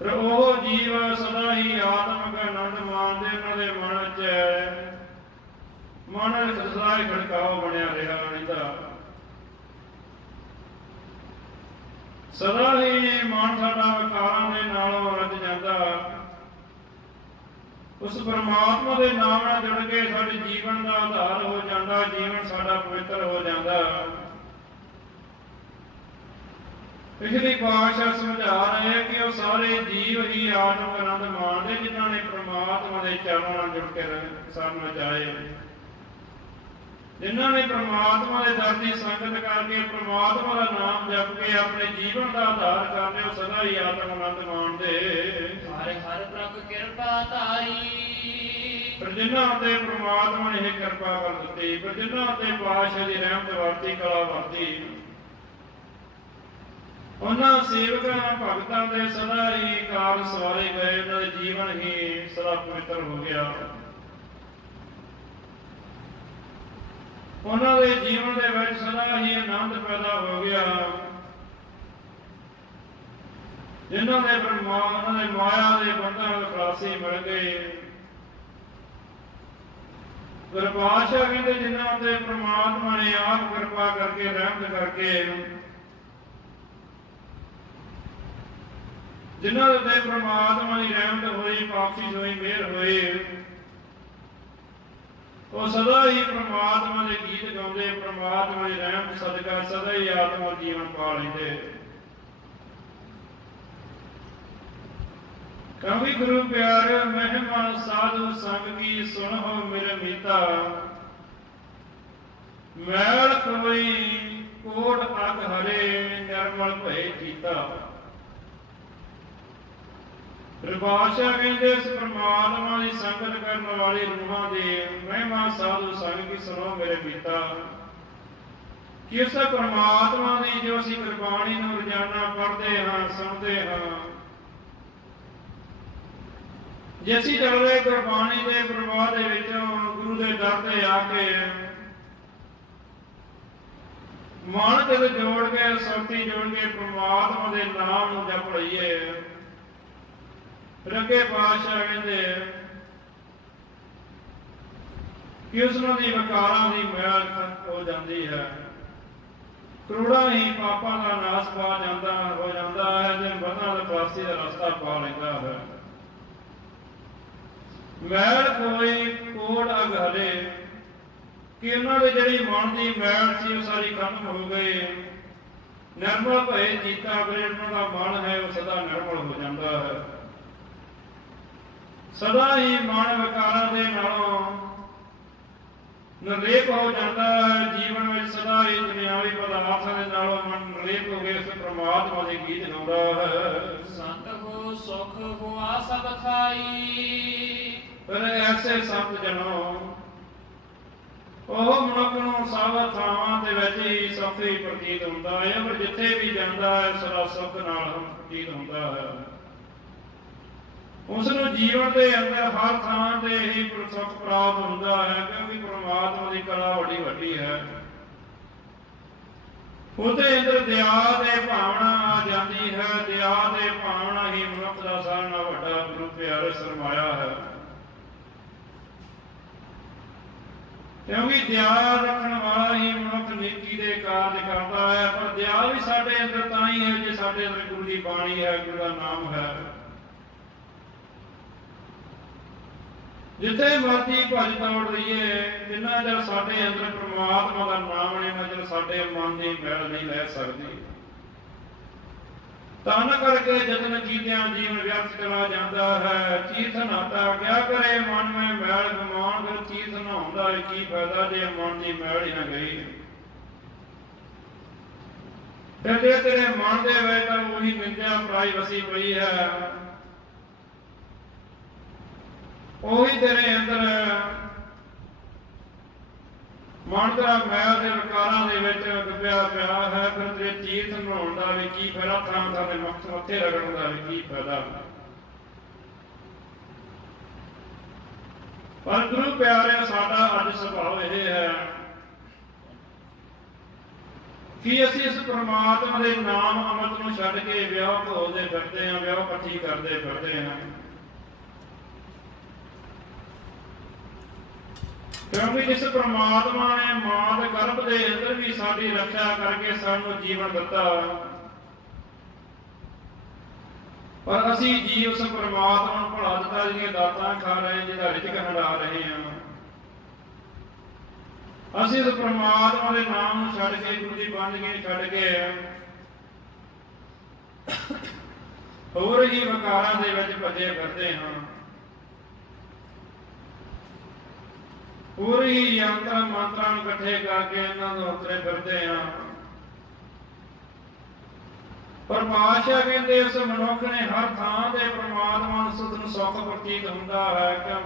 ਪਰ ਉਹ ਜੀਵ ਸਦਾ ਹੀ ਆਤਮਿਕ ਆਨੰਦ ਮਾਣਦੇ, ਉਹਨਾਂ ਦੇ ਮਨ ਚ ਮਨ ਸਦਾ ਹੀ ਖੜਕਾਓ ਬਣਿਆ ਰਿਹਾ ਨਹੀਂ ਤਾਂ ਸਦਾ ਹੀ ਮਨ ਸਾਡਾ ਵਿਕਾਰਾਂ ਦੇ ਨਾਲੋਂ ਰੱਜ ਜਾਂਦਾ। ਉਸ ਪਰਮਾਤਮਾ ਦੇ ਨਾਮ ਨਾਲ ਜੁੜ ਕੇ ਸਾਡੇ ਜੀਵਨ ਦਾ ਆਧਾਰ ਹੋ ਜਾਂਦਾ, ਜੀਵਨ ਸਾਡਾ ਪਵਿੱਤਰ ਹੋ ਜਾਂਦਾ। ਪਿਛਲੀ ਪਾਸ਼ਾ ਸਮਝਾ ਰਹੇ ਕਿ ਉਹ ਸਾਰੇ ਜੀਵ ਹੀ ਆਤਮ ਆਨੰਦ ਮਾਣਦੇ ਜਿਨ੍ਹਾਂ ਨੇ ਪਰਮਾਤਮਾ ਦੇ ਚਰਨਾਂ ਨਾਲ ਜੁੜ ਕੇ ਸਰਨ ਵਿੱਚ ਜਿਨ੍ਹਾਂ ਨੇ ਪ੍ਰਮਾਤਮਾ ਦੇ ਦਰ ਦੀ ਸੰਗਤ ਕਰਕੇ ਪ੍ਰਮਾਤਮਾ ਦਾ ਨਾਮ ਜਪ ਕੇ ਆਪਣੇ ਜੀਵਨ ਦਾ ਆਧਾਰ ਕਰ ਲਿਓ ਸਦਾ ਹੀ ਆਤਮ ਆਨੰਦ ਮਾਣਦੇ ਹਰ ਹਰ ਪ੍ਰਭ ਕਿਰਪਾ ਧਾਰੀ। ਪਰ ਜਿਨ੍ਹਾਂ ਤੇ ਪ੍ਰਮਾਤਮਾ ਨੇ ਇਹ ਕਿਰਪਾ ਕਰ ਦਿੱਤੀ ਪਰ ਜਿਨ੍ਹਾਂ ਤੇ ਪਾਤਸ਼ਾਹ ਦੀ ਰਹਿਮਤ ਵਰਤੀ ਕਲਾ ਵਰਤੀ ਉਹਨਾਂ ਸੇਵਕਾਂ ਭਗਤਾਂ ਦੇ ਸਦਾ ਹੀ ਕਾਲ ਸਵਾਰੇ ਗਏ ਉਹਨਾਂ ਦੇ ਜੀਵਨ ਹੀ ਸਦਾ ਪਵਿੱਤਰ ਹੋ ਗਿਆ। ਉਹਨਾਂ ਦੇ ਜੀਵਨ ਦੇ ਵਿੱਚ ਸਦਾ ਹੀ ਆਨੰਦ ਪੈਦਾ ਹੋ ਗਿਆ। ਜਿਨ੍ਹਾਂ ਦੇ ਪਰਮਾਤਮਾ ਦੇ ਮਾਇਆ ਦੇ ਬੰਧਨ ਤੋਂ ਖਲਾਸੀ ਮਿਲ ਗਈ ਗੁਰਬਾਸ਼ਾ ਕਹਿੰਦੇ, ਜਿਨ੍ਹਾਂ ਦੇ ਪ੍ਰਮਾਤਮਾ ਨੇ ਆਪ ਕਿਰਪਾ ਕਰਕੇ, ਰਹਿਮਤ ਕਰਕੇ ਜਿਨ੍ਹਾਂ ਦੇ ਉੱਤੇ ਪ੍ਰਮਾਤਮਾ ਦੀ ਰਹਿਮਤ ਹੋਈ ਪਾਪੀ ਹੋਈ, ਮਿਹਰ ਹੋਈ ਉਹ ਸਦਾ ਹੀ ਪ੍ਰਮਾਤਮਾ ਦੇ ਗੀਤ ਗਾਉਂਦੇ, ਪ੍ਰਮਾਤਮਾ ਦੀ ਰਹਿਮਤ ਸਦਕਾ ਸਦਾ ਹੀ ਆਤਮਾ ਜੀਵਨ ਪਾ ਲੈਂਦੇ। ਕਵੀ ਗੁਰੂ ਪਿਆਰ, ਮਹਿਮਾ ਸਾਧੂ ਸੰਗ ਕੀ ਸੁਣੋ ਮੇਰੇ ਮੀਤਾ। ਮੈਲ ਕੋਈ ਕੋਟ ਅਗ ਹਰੇ, ਨਿਰਮਲ ਭਏ ਕੀਤਾ ਪ੍ਰਭਾਸ਼ਾ ਕਹਿੰਦੇ ਇਸ ਪਰਮਾਤਮਾ ਦੀ ਸੰਗਤ ਕਰਨ ਵਾਲੀ ਰੂਹਾਂ ਦੇ ਮਹਿਮਾ ਸਾਧੂ ਸੰਗ ਕੀ ਸੁਣੋ ਮੇਰੇ ਮੀਤਾ ਕਿ ਉਸ ਪ੍ਰਮਾਤਮਾ ਦੀ ਜੋ ਅਸੀਂ ਗੁਰਬਾਣੀ ਨੂੰ ਰੋਜ਼ਾਨਾ ਪੜ੍ਹਦੇ ਹਾਂ, ਸੁਣਦੇ ਹਾਂ। ਜੇ ਅਸੀਂ ਚੱਲਦੇ ਗੁਰਬਾਣੀ ਦੇ ਪ੍ਰਵਾਹ ਦੇ ਵਿੱਚੋਂ ਗੁਰੂ ਦੇ ਦਰ ਤੇ ਆ ਕੇ ਮਨ ਤੇ ਜੋੜ ਕੇ ਸ਼ਕਤੀ ਜੋੜ ਕੇ ਪਰਮਾਤਮਾ ਦੇ ਨਾਮ ਨੂੰ ਜਪ ਲਈਏ। ਰੱਗੇ ਪਾਤਸ਼ਾਹ ਕਹਿੰਦੇ ਕਿ ਉਸ ਨੂੰ ਦੀ ਵਿਕਾਰਾਂ ਦੀ ਮੈਲ ਖਤਮ ਹੋ ਜਾਂਦੀ ਹੈ। ਕਰੋੜਾਂ ਹੀ ਪਾਪਾਂ ਦਾ ਨਾਸ ਪਾ ਜਾਂਦਾ, ਹੋ ਜਾਂਦਾ ਹੈ ਤੇ ਬੰਨਾਂ ਦਾ ਪ੍ਰਾਸਤੀ ਦਾ ਰਸਤਾ ਪਾ ਲੈਂਦਾ ਹੈ। ਮੈਲ ਕੋਈ ਕੋੜ ਅਗਲੇ ਕਿ ਉਹਨਾਂ ਦੇ ਜਿਹੜੀ ਮਨ ਦੀ ਮੈਲ ਸੀ ਉਹ ਸਾਰੀ ਖਤਮ ਹੋ ਗਈ। ਨਿਰਮਲ ਭਏ ਜੀਤਾ ਫਿਰ ਉਹਨਾਂ ਦਾ ਮਨ ਹੈ, ਉਹ ਸਦਾ ਨਿਰਮਲ ਹੋ ਜਾਂਦਾ ਹੈ। ਸਦਾ ਹੀ ਮਨ ਵਿਕਾਰਾਂ ਦੇ ਨਾਲੋਂ ਨਿਰਲੇਪ ਹੋ ਜਾਂਦਾ ਹੈ। ਜੀਵਨ ਵਿੱਚ ਸਦਾ ਹੀ ਦੁਨਿਆਵੀ ਪਦਾਰਥਾਂ ਦੇ ਨਾਲੋਂ ਮਨ ਨਿਰਲੇਪ ਹੋ ਕੇ ਉਸ ਪ੍ਰਮਾਤਮਾ ਦੇ ਗੀਤ ਗਾਉਂਦਾ ਹੈ। ਸੰਤ ਹੋ ਸੁਖ ਹੋਆ ਸਭ ਥਾਈ ਪਰ ਐਸੇ ਸੰਤ ਜਨੋ ਉਹ ਮਨੁੱਖ ਨੂੰ ਸਭ ਥਾਵਾਂ ਦੇ ਵਿੱਚ ਹੀ ਹੀ ਪ੍ਰਤੀਤ ਹੁੰਦਾ ਹੈ। ਪਰ ਜਿੱਥੇ ਵੀ ਜਾਂਦਾ ਹੈ ਸਦਾ ਸੁੱਖ ਨਾਲ ਪ੍ਰਤੀਤ ਹੁੰਦਾ ਹੈ। ਉਸ ਨੂੰ ਜੀਵਨ ਦੇ ਅੰਦਰ ਹਰ ਥਾਂ ਤੇ ਹੀ ਸੁੱਖ ਪ੍ਰਾਪਤ ਹੁੰਦਾ ਹੈ, ਕਿਉਂਕਿ ਪ੍ਰਮਾਤਮਾ ਦੀ ਕਲਾ ਵੱਡੀ ਵੱਡੀ ਹੈ। ਉਹਦੇ ਅੰਦਰ ਦਇਆ ਦੇ ਭਾਵਨਾ ਆ ਜਾਂਦੀ ਹੈ। ਦਇਆ ਦੇ ਭਾਵਨਾ ਹੀ ਮਨੁੱਖ ਦਾ ਸਾਰਿਆਂ ਨਾਲੋਂ ਵੱਡਾ ਗੁਰੂ ਪਿਆਰੇ ਸਰਮਾਇਆ ਹੈ। ਕਿਉਂਕਿ ਦਇਆ ਰੱਖਣ ਵਾਲਾ ਹੀ ਮਨੁੱਖ ਨੇਕੀ ਦੇ ਕਾਰਜ ਕਰਦਾ ਹੈ, ਪਰ ਦਇਆ ਵੀ ਸਾਡੇ ਅੰਦਰ ਤਾਂ ਹੀ ਹੈ, ਜੇ ਸਾਡੇ ਅੰਦਰ ਗੁਰੂ ਦੀ ਬਾਣੀ ਹੈ, ਗੁਰੂ ਦਾ ਨਾਮ ਹੈ। ਜਿੱਥੇ ਮਰਜ਼ੀ ਭਜ ਦੌੜ ਰਹੀਏ, ਜਿੰਨਾ ਚਿਰ ਸਾਡੇ ਅੰਦਰ ਪ੍ਰਮਾਤਮਾ ਦਾ ਨਾਮ ਨਹੀਂ, ਉਹਨਾਂ ਸਾਡੇ ਮਨ ਦੀ ਮੈਲ ਨਹੀਂ ਲੈ ਸਕਦੀ। ਤਾਂ ਨਾ ਕਰਕੇ ਜਤਨ ਕੀਤਿਆਂ ਜੀਵਨ ਵਿਅਰਥ ਚਲਾ ਜਾਂਦਾ ਹੈ। ਤੀਰਥ ਨਾਤਾ ਕਿਆ ਕਰੇ ਮਨ ਮੈਂ ਮੈਲ ਗਮਾਨ ਫਿਰ ਤੀਰਥ ਨਹਾਉਂਦਾ ਕੀ ਫਾਇਦਾ ਜੇ ਮਨ ਦੀ ਮੈਲ ਹੀ ਨਾ ਗਈ? ਫਿਰ ਤੇਰੇ ਮਨ ਦੇ ਵਿੱਚ ਤਾਂ ਉਹੀ ਨਿੰਦਿਆ ਪ੍ਰਾਈ ਵਸੀ ਪਈ ਹੈ। ਉਹੀ ਤੇਰੇ ਅੰਦਰ ਮਨ ਦਾ ਮੈਲ ਦੇ ਵਿਕਾਰਾਂ ਦੇ ਵਿੱਚ ਡੁੱਬਿਆ ਪਿਆ ਹੈ, ਫਿਰ ਤੇਰੇ ਤੀਰਥ ਨਹਾਉਣ ਦਾ ਵੀ ਕੀ ਫਾਇਦਾ, ਥਾਂ ਥਾਂ ਦੇ ਮੱਥੇ ਮੱਥੇ ਰਗੜਨ ਦਾ ਵੀ ਕੀ ਫਾਇਦਾ। ਪਰ ਗੁਰੂ ਪਿਆਰਿਆ, ਸਾਡਾ ਅੱਜ ਸੁਭਾਅ ਇਹ ਹੈ ਕਿ ਅਸੀਂ ਇਸ ਪ੍ਰਮਾਤਮਾ ਦੇ ਨਾਮ ਅਮਰਤ ਨੂੰ ਛੱਡ ਕੇ ਵਿਆਹ ਭੋਜਦੇ ਫਿਰਦੇ ਹਾਂ ਵਿਆਹ ਇਕੱਠੀ ਕਰਦੇ ਫਿਰਦੇ ਹਾਂ। ਕਿਉਂਕਿ ਜਿਸ ਪ੍ਰਮਾਤਮਾ ਨੇ ਮਾਂ ਦੇ ਗਰਭ ਦੇ ਅੰਦਰ ਵੀ ਸਾਡੀ ਰੱਖਿਆ ਕਰਕੇ ਸਾਨੂੰ ਜੀਵਨ ਦਿੱਤਾ। ਪਰ ਅਸੀਂ ਜੀ ਉਸ ਪ੍ਰਮਾਤਮਾ ਨੂੰ ਭੁਲਾ ਦਿੱਤਾ ਜਿਹਦੀਆਂ ਦਾਤਾਂ ਖਾ ਰਹੇ, ਜਿਹਦਾ ਰਿਜ਼ਕ ਹੰਡਾ ਰਹੇ ਹਾਂ। ਅਸੀਂ ਉਸ ਪ੍ਰਮਾਤਮਾ ਦੇ ਨਾਮ ਨੂੰ ਛੱਡ ਕੇ, ਗੁਰੂ ਦੀ ਬੰਦਗੀ ਛੱਡ ਕੇ ਹੋਰ ਹੀ ਵਕਾਰਾਂ ਦੇ ਵਿੱਚ ਭੱਜੇ ਫਿਰਦੇ ਹਾਂ। ਪੂਰੀ ਯੰਤਰ ਮੰਤਰਾਂ ਨੂੰ ਇਕੱਠੇ ਕਰਕੇ ਇਹਨਾਂ ਨੂੰ ਉਤਰੇ ਫਿਰਦੇ ਆ ਪਰ ਪਾਸ਼ਾ ਕਹਿੰਦੇ ਉਸ ਮਨੁੱਖ ਨੇ ਹਰ ਥਾਂ ਤੇ ਪ੍ਰਮਾਤਮਾ ਨੂੰ ਸੁਧ ਨੂੰ ਸੁੱਖ ਪ੍ਰਤੀਤ ਹੁੰਦਾ ਹੈ ਕਿਉਂ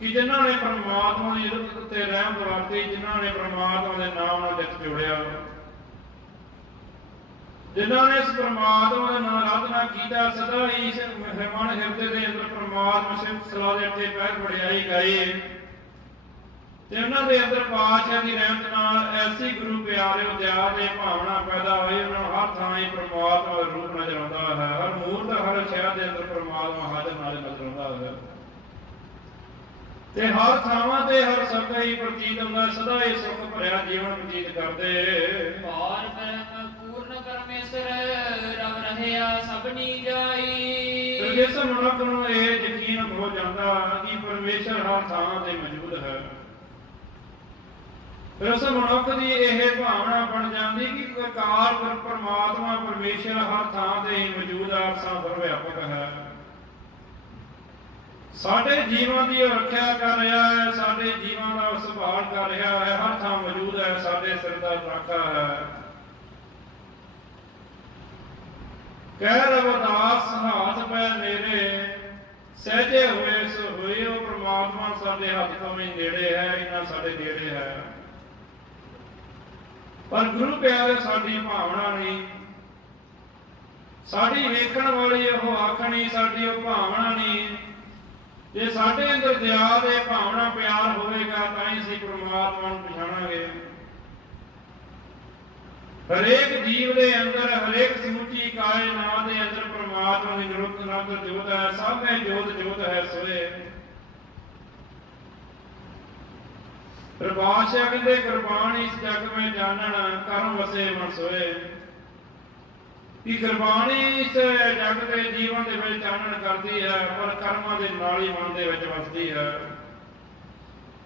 ਕਿ ਜਿਨ੍ਹਾਂ ਨੇ ਪ੍ਰਮਾਤਮਾ ਦੀ ਰੂਪ ਤੇ ਰਹਿਮ ਵਰਤੀ, ਜਿਨ੍ਹਾਂ ਨੇ ਪ੍ਰਮਾਤਮਾ ਦੇ ਨਾਮ ਨਾਲ ਜਿੱਤ ਜੁੜਿਆ। ਜਿਨ੍ਹਾਂ ਨੇ ਇਸ ਪ੍ਰਮਾਤਮਾ ਦੇ ਨਾਲ ਆਰਾਧਨਾ ਕੀਤਾ, ਸਦਾ ਹੀ ਇਸ ਮਹਿਮਾਨ ਹਿਰਦੇ ਦੇ ਅੰਦਰ ਪ੍ਰਮਾਤਮਾ ਸਿਫਤ ਸਲਾਹ ਦੇ ਅੱਗੇ ਪੈਰ ਵਡਿਆਈ ਗਾਈ ਤੇ ਉਹਨਾਂ ਦੇ ਅੰਦਰ ਪਾਤਸ਼ਾਹ ਦੀ ਰਹਿਮਤ ਨਾਲ ਐਸੀ ਗੁਰੂ ਪਿਆਰੇ ਉਦਿਆਰ ਦੇ ਭਾਵਨਾ ਪੈਦਾ ਹੋਈ, ਉਹਨਾਂ ਨੂੰ ਹਰ ਥਾਂ ਹੀ ਪ੍ਰਮਾਤਮਾ ਦਾ ਰੂਪ ਨਜ਼ਰ ਆਉਂਦਾ ਹੈ। ਹਰ ਮੂਰਤ, ਹਰ ਸ਼ਹਿਰ ਦੇ ਅੰਦਰ ਪਰਮਾਤਮਾ ਹਾਜ਼ਰ ਨਾਲ ਨਜ਼ਰ ਆਉਂਦਾ ਹੈ। ਤੇ ਹਰ ਥਾਵਾਂ ਤੇ ਹਰ ਸਭ ਹੀ ਪ੍ਰਤੀਤ ਹੁੰਦਾ ਸਦਾ ਹੀ ਸੁਖ ਭਰਿਆ ਜੀਵਨ ਬਤੀਤ ਕਰਦੇ। ਪਾਰ ਬ੍ਰਹਮ ਪਰਮੇਸ਼ਰ ਰਵ ਰਹਿਆ ਸਭਨੀ ਜਾਈ। ਫਿਰ ਮਨੁੱਖ ਨੂੰ ਇਹ ਯਕੀਨ ਹੋ ਜਾਂਦਾ ਕਿ ਪਰਮੇਸ਼ਰ ਹਰ ਥਾਂ ਤੇ ਮੌਜੂਦ ਹੈ। ਫਿਰ ਮਨੁੱਖ ਦੀ ਇਹ ਭਾਵਨਾ ਬਣ ਜਾਂਦੀ ਕਿ ਅਕਾਲ ਪੁਰਖ ਪਰਮਾਤਮਾ ਪਰਮੇਸ਼ਰ ਹਰ ਥਾਂ ਤੇ ਮੌਜੂਦ ਹੈ ਸਭ ਹੈ। ਸਾਡੇ ਜੀਵਾਂ ਦੀ ਰੱਖਿਆ ਕਰ ਰਿਹਾ ਹੈ, ਸਾਡੇ ਜੀਵਾਂ ਦਾ ਸੰਭਾਲ ਕਰ ਰਿਹਾ ਹੈ, ਹਰ ਥਾਂ ਮੌਜੂਦ ਹੈ, ਸਾਡੇ ਸਿਰ ਦਾ ਰਾਖਾ ਹੈ। ਕਹਿ ਰਵਦਾਸ ਹਾਥ ਪੈ ਮੇਰੇ ਸਹਜੇ ਹੋਏ ਸੋ ਹੋਏ ਉਹ ਪ੍ਰਮਾਤਮਾ ਸਾਡੇ ਹੱਥ ਤੋਂ ਵੀ ਨੇੜੇ ਹੈ, ਇਹਨਾਂ ਸਾਡੇ ਨੇੜੇ ਹੈ। ਪਰ ਗੁਰੂ ਪਿਆਰੇ ਸਾਡੀ ਭਾਵਨਾ ਨਹੀਂ। ਸਾਡੀ ਵੇਖਣ ਵਾਲੀ ਉਹ ਆਖਣੀ ਸਾਡੀ ਉਹ ਭਾਵਨਾ ਨਹੀਂ। ਜੇ ਸਾਡੇ ਅੰਦਰ ਦਇਆ ਦੇ ਭਾਵਨਾ ਪਿਆਰ ਹੋਵੇਗਾ, ਤਾਂ ਹੀ ਅਸੀਂ ਪ੍ਰਮਾਤਮਾ ਨੂੰ ਪਛਾਣਾਂਗੇ। ਹਰੇਕ ਜੀਵ ਦੇ ਅੰਦਰ, ਹਰੇਕ ਸਮੁੱਚੀ ਕਾਇਨਾਤ ਦੇ ਅੰਦਰ ਪਰਮਾਤਮਾ ਦੀ ਨਿਰੁਕਤ ਨੰਦ ਜੋਤ ਹੈ, ਸਭ ਵਿੱਚ ਜੋਤ ਜੋਤ ਹੈ ਸੋਏ ਪ੍ਰਭਾਸ਼ਾ ਕਹਿੰਦੇ, ਕੁਰਬਾਨੀ ਇਸ ਜਗ ਮੈਂ ਜਾਣਨ, ਕਰਮ ਵਸੇ ਮਨ ਸੋਏ। ਕਿ ਕੁਰਬਾਨੀ ਇਸ ਜਗ ਦੇ ਜੀਵਨ ਦੇ ਵਿੱਚ ਚਾਨਣ ਕਰਦੀ ਹੈ, ਪਰ ਕਰਮਾਂ ਦੇ ਨਾਲ ਹੀ ਮਨ ਦੇ ਵਿੱਚ ਵਸਦੀ ਹੈ।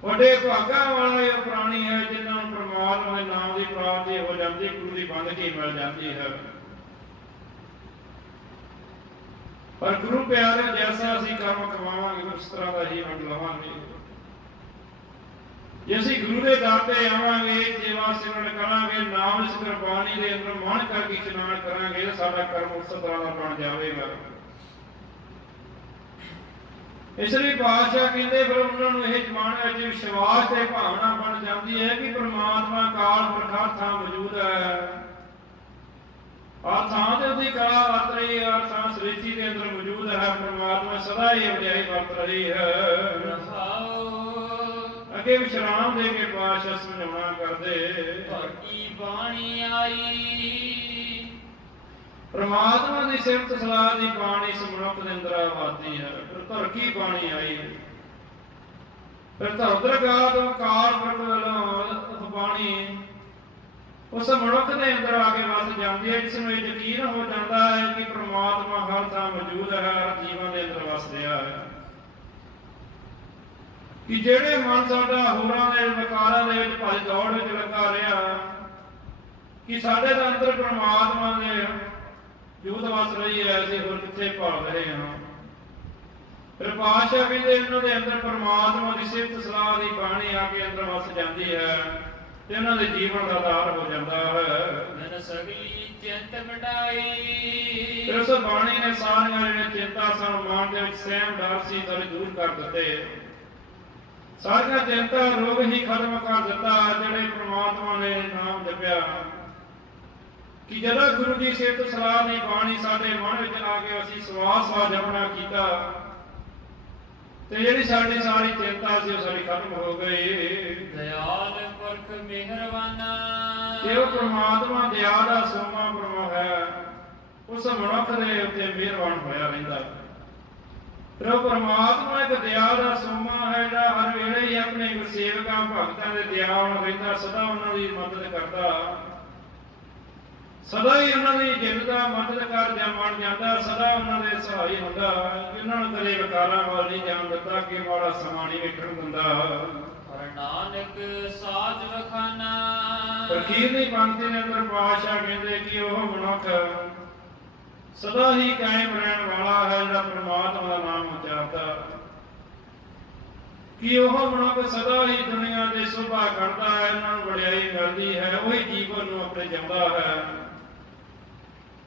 ਵੱਡੇ ਭਾਗਾ ਵਾਲਾ ਇਹ ਪ੍ਰਾਣੀ ਹੈ ਜਿਨ੍ਹਾਂ ਨੂੰ ਪ੍ਰਮਾਤਮਾ ਦੇ ਨਾਮ ਦੀ ਪ੍ਰਾਪਤੀ ਹੋ ਜਾਂਦੀ, ਗੁਰੂ ਦੀ ਬੰਦਗੀ ਮਿਲ ਜਾਂਦੀ ਹੈ। ਪਰ ਗੁਰੂ ਪਿਆਰੇ ਜੈਸਾ ਅਸੀਂ ਕੰਮ ਕਰਵਾਵਾਂਗੇ ਉਸ ਤਰ੍ਹਾਂ ਦਾ ਹੀ ਵੰਡ ਲਵਾਂਗੇ। ਜੇ ਅਸੀਂ ਗੁਰੂ ਦੇ ਦਰ ਤੇ ਆਵਾਂਗੇ ਸੇਵਾ ਸਿਮਰਨ ਕਰਾਂਗੇ, ਨਾਮ ਇਸ ਕੁਰਬਾਨੀ ਦੇ ਅੰਦਰ ਮਨ ਕਰਕੇ ਇਸ਼ਨਾਨ ਕਰਾਂਗੇ ਸਾਡਾ ਕਰਮ ਉਸ ਤਰ੍ਹਾਂ ਦਾ ਬਣ ਜਾਵੇਗਾ। ਇਸ ਲਈ ਪਾਤਸ਼ਾਹ ਕਹਿੰਦੇ ਫਿਰ ਉਹਨਾਂ ਨੂੰ ਇਹ ਜਮਾਨ ਵਿੱਚ ਵਿਸ਼ਵਾਸ ਤੇ ਭਾਵਨਾ ਬਣ ਜਾਂਦੀ ਹੈ ਕਿ ਪ੍ਰਮਾਤਮਾ ਕਾਲ ਪ੍ਰਖਾਰ ਮੌਜੂਦ ਹੈ। ਆ ਥਾਂ ਤੇ ਉਹਦੀ ਕਲਾ ਵਰਤ ਰਹੀ ਹੈ ਆ ਥਾਂ ਸ੍ਰਿਸ਼ਟੀ ਦੇ ਅੰਦਰ ਮੌਜੂਦ ਹੈ, ਪ੍ਰਮਾਤਮਾ ਸਦਾ ਹੀ ਵਡਿਆਈ ਵਰਤ ਰਹੀ ਹੈ। ਅੱਗੇ ਵਿਸ਼ਰਾਮ ਦੇ ਕੇ ਪਾਤਸ਼ਾਹ ਸਮਝਾਉਣਾ ਕਰਦੇ। ਤੁਹਾਡੀ ਬਾਣੀ ਆਈ। ਪ੍ਰਮਾਤਮਾ ਦੀ ਸਿਫਤ, ਸਲਾਹ ਦੀ ਬਾਣੀ ਸਮਰੁੱਖ ਦੇ ਅੰਦਰ ਆਵਾਦੀ ਹੈ। ਫਿਰ ਧਰ ਕੀ ਬਾਣੀ ਆਈ? ਫਿਰ ਧਰਦਰ ਗਾਤ ਕਾਲ ਪ੍ਰਭ ਵੱਲੋਂ ਬਾਣੀ। ਉਸ ਮਨੁੱਖ ਦੇ ਅੰਦਰ ਆ ਕੇ ਵਸ ਜਾਂਦੀ ਹੈ, ਜਿਸ ਨੂੰ ਇਹ ਯਕੀਨ ਹੋ ਜਾਂਦਾ ਹੈ ਕਿ ਪ੍ਰਮਾਤਮਾ ਹਰ ਥਾਂ ਮੌਜੂਦ ਹੈ, ਹਰ ਜੀਵਨ ਦੇ ਅੰਦਰ ਵਸ ਰਿਹਾ ਹੈ। ਕਿ ਜਿਹੜੇ ਮਨ ਸਾਡਾ ਹੋਰਾਂ ਦੇ, ਵਿਕਾਰਾਂ ਦੇ ਵਿੱਚ ਭੱਜ ਦੌੜ ਵਿੱਚ ਲੱਗਾ ਰਿਹਾ, ਕਿ ਸਾਡੇ ਦੇ ਅੰਦਰ ਪ੍ਰਮਾਤਮਾ ਦੇ ਜੂਤ ਵਸ ਰਹੀ ਹੈ ਅਸੀਂ ਹੋਰ ਕਿੱਥੇ ਭਾਲ ਰਹੇ ਹਾਂ? ਫਿਰ ਪਾਸ਼ਾ ਕਹਿੰਦੇ ਇਹਨਾਂ ਦੇ ਅੰਦਰ ਪ੍ਰਮਾਤਮਾ ਦੀ ਸਿਫਤ ਸਲਾਹ ਦੀ ਬਾਣੀ ਆ ਕੇ ਅੰਦਰ ਵਸ ਜਾਂਦੀ ਹੈ ਤੇ ਇਹਨਾਂ ਦੇ ਜੀਵਨ ਦਾ ਆਧਾਰ ਹੋ ਜਾਂਦਾ ਹੈ। ਮਨ ਸਗਲੀ ਚਿੰਤ ਮਟਾਈ ਉਸ ਬਾਣੀ ਨੇ ਸਾਰੀਆਂ ਜਿਹੜੀਆਂ ਚਿੰਤਾ ਸਨ ਮਨ ਦੇ ਵਿੱਚ ਸਹਿਮ ਡਰ ਸੀ ਸਾਰੇ ਦੂਰ ਕਰ ਦਿੱਤੇ। ਸਾਰੀਆਂ ਚਿੰਤਾ ਰੋਗ ਹੀ ਖਤਮ ਕਰ ਦਿੱਤਾ ਜਿਹੜੇ ਪ੍ਰਮਾਤਮਾ ਨੇ ਨਾਮ ਜਪਿਆ। ਕਿ ਜਦੋਂ ਗੁਰੂ ਦੀ ਸਿਫਤ ਸਲਾਹ ਦੀ ਬਾਣੀ ਸਾਡੇ ਮਨ ਵਿੱਚ ਆ ਕੇ ਅਸੀਂ ਸਵਾਸ ਸਵਾਸ ਜਪਣਾ ਕੀਤਾ ਤੇ ਜਿਹੜੀ ਸਾਡੀ ਸਾਰੀ ਚਿੰਤਾ ਸੀ ਉਹ ਸਾਰੀ ਖਤਮ ਹੋ ਗਈ। ਦਇਆਲ ਪੁਰਖ ਮਿਹਰਬਾਨਾ। ਤੇ ਉਹ ਪ੍ਰਮਾਤਮਾ ਦਇਆ ਦਾ ਸੋਮਾ ਪ੍ਰਮਾ ਹੈ ਉਸ ਮਨੁੱਖ ਦੇ ਉੱਤੇ ਮਿਹਰਬਾਨ ਹੋਇਆ ਰਹਿੰਦਾ। ਉਹ ਪ੍ਰਮਾਤਮਾ ਇੱਕ ਦਇਆ ਦਾ ਸੋਮਾ ਹੈ ਜਿਹੜਾ ਹਰ ਵੇਲੇ ਹੀ ਆਪਣੇ ਗੁਰਸੇਵਕਾਂ ਭਗਤਾਂ ਦੇ ਦਿਆਵਨ ਰਹਿੰਦਾ ਸਦਾ ਉਹਨਾਂ ਦੀ ਮਦਦ ਕਰਦਾ। ਸਦਾ ਹੀ ਉਹਨਾਂ ਦੀ ਜਿੰਦ ਦਾ ਮਦਦ ਕਰ ਜਾਂ ਬਣ ਜਾਂਦਾ ਸਦਾ ਉਹਨਾਂ ਦੇ ਸਹਾਈ ਹੁੰਦਾ। ਇਹਨਾਂ ਨੂੰ ਕਦੇ ਵਿਕਾਰਾਂ ਵੱਲ ਨਹੀਂ ਜਾਣ ਦਿੱਤਾ ਕਿ ਮਾੜਾ ਸਮਾਂ ਨਹੀਂ ਵੇਖਣ ਦਿੰਦਾ। ਨਾਨਕ ਸਾਜ ਵਖਾਨਾ। ਫਕੀਰ ਦੀ ਪੰਕਤੀ ਦੇ ਅੰਦਰ ਪਾਸ਼ਾ ਕਹਿੰਦੇ ਕਿ ਉਹ ਮਨੁੱਖ ਸਦਾ ਹੀ ਕਾਇਮ ਰਹਿਣ ਵਾਲਾ ਹੈ ਜਿਹੜਾ ਪ੍ਰਮਾਤਮਾ ਦਾ ਨਾਮ ਉਚਾਰਦਾ। ਕਿ ਉਹ ਮਨੁੱਖ ਸਦਾ ਹੀ ਦੁਨੀਆ ਦੇ ਸ਼ੋਭਾ ਕਰਦਾ ਹੈ ਇਹਨਾਂ ਨੂੰ ਵਡਿਆਈ ਮਿਲਦੀ ਹੈ ਉਹੀ ਜੀਵਨ ਨੂੰ ਆਪਣੇ ਜਿਉਂਦਾ ਹੈ।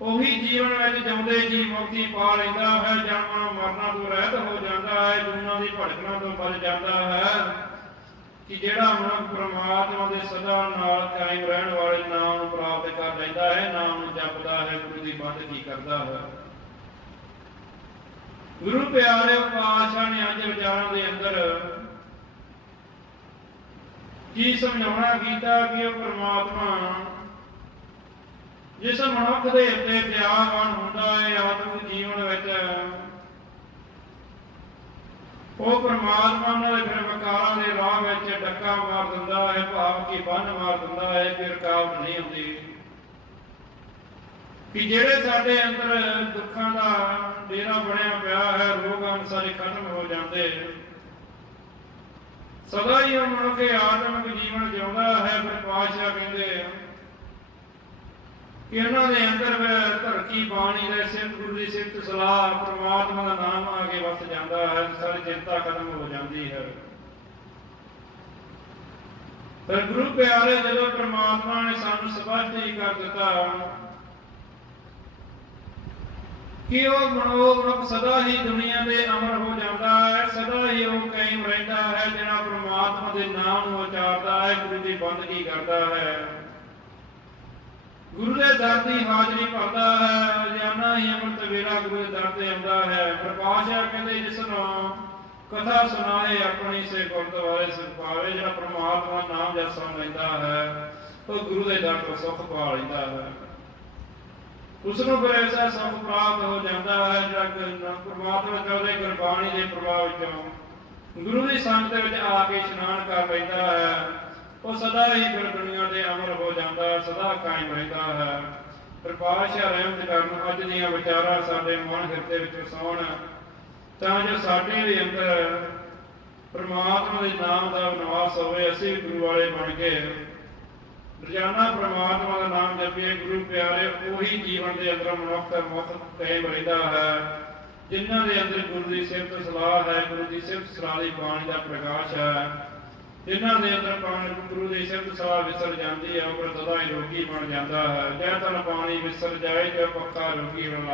ਉਹੀ ਜੀਵਨ ਵਿੱਚ ਜਿਉਂਦੇ ਜੀ ਮੁਕਤੀ ਪਾ ਲੈਂਦਾ ਹੈ, ਜਨਮਾਂ ਮਰਨਾ ਤੋਂ ਰਹਿਤ ਹੋ ਜਾਂਦਾ ਹੈ, ਦੁਨੀਆ ਦੀ ਭਟਕਣਾ ਤੋਂ ਬਚ ਜਾਂਦਾ ਹੈ। ਕਿ ਜਿਹੜਾ ਮਨੁੱਖ ਪ੍ਰਮਾਤਮਾ ਦੇ ਸਦਾ ਨਾਲ ਕਾਇਮ ਰਹਿਣ ਵਾਲੇ ਨਾਮ ਨੂੰ ਪ੍ਰਾਪਤ ਕਰ ਲੈਂਦਾ ਹੈ, ਨਾਮ ਨੂੰ ਜਪਦਾ ਹੈ, ਗੁਰੂ ਦੀ ਬੰਦਗੀ ਕਰਦਾ ਹੈ। ਗੁਰੂ ਪਿਆਰੇ ਪਾਤਸ਼ਾਹ ਨੇ ਅੱਜ ਵਿਚਾਰਾਂ ਦੇ ਅੰਦਰ ਕੀ ਸਮਝਾਉਣਾ ਕੀਤਾ ਕਿ ਉਹ ਪ੍ਰਮਾਤਮਾ ਜਿਸ ਮਨੁੱਖ ਦੇ ਉੱਤੇ ਪਿਆਰਵਾਨ ਹੁੰਦਾ ਹੈ ਆਤਮਿਕ ਜੀਵਨ ਵਿੱਚ, ਉਹ ਪਰਮਾਤਮਾ ਨਾਲ ਫਿਰ ਵਕਾਰਾਂ ਦੇ ਰਾਹ ਵਿੱਚ ਡੱਕਾ ਮਾਰ ਦਿੰਦਾ ਹੈ, ਭਾਵ ਕਿ ਬੰਨ ਮਾਰ ਦਿੰਦਾ ਹੈ, ਫਿਰ ਰੁਕਾਵਟ ਨਹੀਂ ਹੁੰਦੀ। ਕਿ ਜਿਹੜੇ ਸਾਡੇ ਅੰਦਰ ਦੁੱਖਾਂ ਦਾ ਡੇਰਾ ਬਣਿਆ ਪਿਆ ਹੈ, ਰੋਗਾਂ ਸਾਰੇ ਖਤਮ ਹੋ ਜਾਂਦੇ। ਸਦਾ ਹੀ ਉਹ ਮਨੁੱਖ ਆਤਮਿਕ ਜੀਵਨ ਜਿਉਂਦਾ ਹੈ, ਫਿਰ ਪਾਤਸ਼ਾਹ ਕਹਿੰਦੇ ਕਿ ਇਹਨਾਂ ਦੇ ਅੰਦਰ ਧਰਤੀ ਬਾਣੀ ਦੇ ਸਿਫਤ ਗੁਰੂ ਦੀ ਸਿਫਤ ਸਲਾਹ, ਪ੍ਰਮਾਤਮਾ ਦਾ ਨਾਮ ਆ ਕੇ ਵਸ ਜਾਂਦਾ ਹੈ, ਸਾਰੀ ਚਿੰਤਾ ਖਤਮ ਹੋ ਜਾਂਦੀ ਹੈ। ਪਰ ਗੁਰੂ ਪਿਆਰੇ, ਜਦੋਂ ਪ੍ਰਮਾਤਮਾ ਨੇ ਸਾਨੂੰ ਸਪਸ਼ਟ ਹੀ ਕਰ ਦਿੱਤਾ ਕਿ ਉਹ ਮਨੋਹ ਸਦਾ ਹੀ ਦੁਨੀਆ ਦੇ ਅਮਰ ਹੋ ਜਾਂਦਾ ਹੈ, ਸਦਾ ਹੀ ਉਹ ਕਾਇਮ ਰਹਿੰਦਾ ਹੈ ਜਿਹੜਾ ਪ੍ਰਮਾਤਮਾ ਦੇ ਨਾਮ ਨੂੰ ਉਚਾਰਦਾ ਹੈ, ਗੁਰੂ ਦੀ ਬੰਦਗੀ ਕਰਦਾ ਹੈ। ਗੁਰੂ ਦੇ ਦਰ ਦੀ ਹਾਜ਼ਰੀ ਭਰਦਾ ਹੈ ਰੋਜ਼ਾਨਾ ਹੀ ਅੰਮ੍ਰਿਤ ਵੇਲਾ ਗੁਰੂ ਦੇ ਦਰ ਤੇ ਆਉਂਦਾ ਹੈ। ਪ੍ਰਕਾਸ਼ ਹੈ ਕਹਿੰਦੇ ਜਿਸ ਨੂੰ ਕਥਾ ਸੁਣਾਏ ਆਪਣੀ ਸੇ ਗੁਰਦੁਆਰੇ ਸਿਰ ਪਾਵੇ, ਜਿਹੜਾ ਪ੍ਰਮਾਤਮਾ ਨਾਮ ਜਪਣ ਲੈਂਦਾ ਹੈ, ਉਹ ਗੁਰੂ ਦੇ ਦਰ ਤੋਂ ਸੁਖ ਪਾ ਲੈਂਦਾ ਹੈ। ਉਸ ਨੂੰ ਫਿਰ ਐਸਾ ਸੁਖ ਪ੍ਰਾਪਤ ਹੋ ਜਾਂਦਾ ਹੈ, ਜਿਹੜਾ ਪ੍ਰਮਾਤਮਾ ਚਾਹਦੇ ਗੁਰਬਾਣੀ ਦੇ ਪ੍ਰਭਾਵ ਵਿੱਚੋਂ ਗੁਰੂ ਦੀ ਸੰਗਤ ਵਿੱਚ ਆ ਕੇ ਇਸ਼ਨਾਨ ਕਰ ਲੈਂਦਾ ਹੈ। ਉਹ ਸਦਾ ਹੀ ਫਿਰ ਦੁਨੀਆ ਦੇ ਅਮਰ ਹੋ ਜਾਂਦਾ, ਸਦਾ ਕਾਇਮ ਰਹਿੰਦਾ ਹੈ। ਪ੍ਰਪਾਸ਼ਾ ਰਹਿਮਤ ਕਰਨ, ਅੱਜ ਦੀਆਂ ਵਿਚਾਰਾਂ ਸਾਡੇ ਮਨ ਹਿਰਦੇ ਵਿੱਚ ਵਸਾਉਣ। ਤਾਂ ਜੋ ਸਾਡੇ ਵੀ ਅੰਦਰ ਪ੍ਰਮਾਤਮਾ ਦੇ ਨਾਮ ਦਾ ਨਿਵਾਸ ਹੋਵੇ, ਅਸੀਂ ਗੁਰੂ ਵਾਲੇ ਬਣ ਕੇ ਰੋਜ਼ਾਨਾ ਪ੍ਰਮਾਤਮਾ ਦਾ ਨਾਮ ਜਪੀਏ, ਗੁਰੂ ਪਿਆਰੇ, ਉਹੀ ਜੀਵਨ ਦੇ ਅੰਦਰ ਮਨੁੱਖ ਮੁਖ ਕਾਇਮ ਰਹਿੰਦਾ ਹੈ। ਜਿਨ੍ਹਾਂ ਦੇ ਅੰਦਰ ਗੁਰੂ ਦੀ ਸਿਫਤ ਸਲਾਹ ਹੈ, ਗੁਰੂ ਦੀ ਸਿਫਤ ਸਲਾਹ ਦੀ ਬਾਣੀ ਦਾ ਪ੍ਰਕਾਸ਼ ਹੈ। ਜਿਨ੍ਹਾਂ ਦੇ ਅੰਦਰ ਪਾਣੀ ਗੁਰੂ ਦੀ ਸਿਫਤ ਸਲਾਹ ਵਿਸਰ ਜਾਂਦੀ ਹੈ ਅੰਮ੍ਰਿਤ ਦਾ ਹੀ ਰੋਗੀ ਬਣ ਜਾਂਦਾ ਹੈ। ਜੈ ਤਨ ਪਾਣੀ ਵਿਸਰ ਜਾਏ ਜੋ ਪੱਕਾ ਰੋਗੀ ਬਣ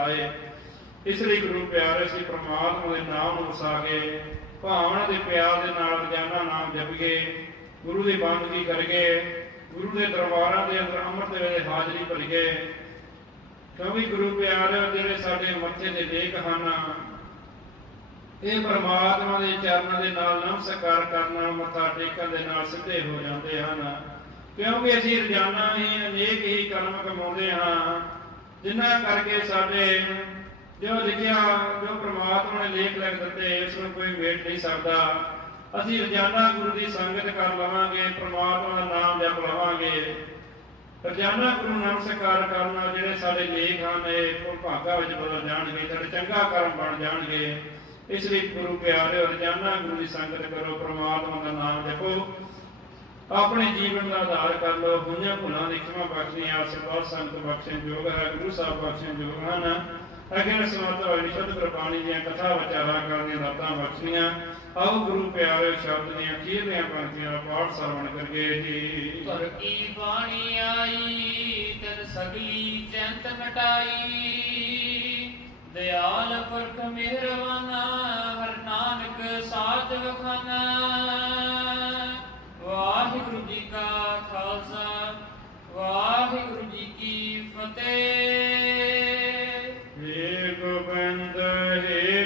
ਇਸ ਲਈ ਗੁਰੂ ਪਿਆਰੇ ਸੀ ਪ੍ਰਮਾਤਮਾ ਦੇ ਨਾਮ ਨੂੰ ਵਸਾ ਕੇ ਭਾਵਨਾ ਦੇ ਪਿਆਰ ਦੇ ਨਾਲ ਰੋਜ਼ਾਨਾ ਨਾਮ ਜਪੀਏ। ਗੁਰੂ ਦੀ ਬੰਦਗੀ ਕਰੀਏ। ਗੁਰੂ ਦੇ ਦਰਬਾਰਾਂ ਦੇ ਅੰਦਰ ਅੰਮ੍ਰਿਤ ਵੇਲੇ ਹਾਜ਼ਰੀ ਭਰੀਏ। ਕਿਉਂਕਿ ਗੁਰੂ ਪਿਆਰੇ ਜਿਹੜੇ ਸਾਡੇ ਮੱਥੇ ਦੇ ਲੇਖ ਹਨ ਇਹ ਪਰਮਾਤਮਾ ਦੇ ਚਰਨਾਂ ਦੇ ਨਾਲ ਨਮਸਕਾਰ ਕਰਨ, ਮੱਥਾ ਟੇਕਣ ਦੇ ਨਾਲ ਸਿੱਧੇ ਹੋ ਜਾਂਦੇ ਹਨ। ਕਿਉਂਕਿ ਅਸੀਂ ਰੋਜ਼ਾਨਾ ਹੀ ਅਨੇਕ ਹੀ ਕਰਮ ਕਮਾਉਂਦੇ ਹਾਂ। ਜਿਨ੍ਹਾਂ ਕਰਕੇ ਸਾਡੇ ਜੋ ਲਿਖਿਆ, ਜੋ ਪ੍ਰਮਾਤਮਾ ਨੇ ਲੇਖ ਲਿਖ ਦਿੱਤੇ, ਇਸ ਨੂੰ ਕੋਈ ਮੇਟ ਨਹੀਂ ਸਕਦਾ। ਅਸੀਂ ਰੋਜ਼ਾਨਾ ਗੁਰੂ ਦੀ ਸੰਗਤ ਕਰ ਲਵਾਂਗੇ, ਪ੍ਰਮਾਤਮਾ ਦਾ ਨਾਮ ਜਪ ਲਵਾਂਗੇ। ਰੋਜ਼ਾਨਾ ਗੁਰੂ ਨਮਸਕਾਰ ਕਰਨਾ ਜਿਹੜੇ ਸਾਡੇ ਲੇਖ ਹਨ, ਇਹ ਉਹ ਭਾਗਾ ਵਿੱਚ ਬਦਲ ਜਾਣਗੇ ਸਾਡੇ ਚੰਗਾ ਕਰਮ ਬਣ ਜਾਣਗੇ। ਇਸ ਲਈ ਗੁਰੂ ਪਿਆਰੇ ਰੋਜ਼ਾਨਾ ਗੁਰੂ ਦੀ ਸੰਗਤ ਕਰੋ, ਪ੍ਰਮਾਤਮਾ ਦਾ ਨਾਮ ਜਪੋ। ਆਪਣੇ ਜੀਵਨ ਦਾ ਆਧਾਰ ਕਰ ਲਓ। ਹੋਈਆਂ ਭੁੱਲਾਂ ਦੀ ਖਿਮਾ ਬਖਸ਼ਣੀਆਂ ਸਰਦਾਰ ਸੰਤ ਬਖਸ਼ਣ ਯੋਗ ਹੈ, ਗੁਰੂ ਸਾਹਿਬ ਬਖਸ਼ਣ ਯੋਗ ਹਨ। ਅਗਰ ਸਮਰਥ ਹੋਈ ਸ਼ੁੱਧ ਗੁਰਬਾਣੀ ਦੀਆਂ ਕਥਾ ਵਿਚਾਰਾਂ ਕਰਨ ਦੀਆਂ ਦਾਤਾਂ ਬਖਸ਼ਣੀਆਂ। ਆਓ ਗੁਰੂ ਪਿਆਰੇ ਸ਼ਬਦ ਦੀਆਂ ਖੀਰਲੀਆਂ ਪੰਕਤੀਆਂ ਦਾ ਪਾਠ ਸਰਵਣ ਕਰੀਏ ਜੀ। ਪਰ ਕੀ ਬਾਣੀ ਆਈ, ਤਨ ਸਗਲੀ ਚੰਤ ਮਟਾਈ ਦਿਆਲ ਪੁਰਖ ਮਿਹਰਵਾਨਾ ਹਰ ਨਾਨਕ ਸਾਚ ਵਖਾਨਾ। ਵਾਹਿਗੁਰੂ ਜੀ ਕਾ ਖਾਲਸਾ, ਵਾਹਿਗੁਰੂ ਜੀ ਕੀ ਫਤਿਹ। ਏ ਗੋਬਿੰਦ ਏ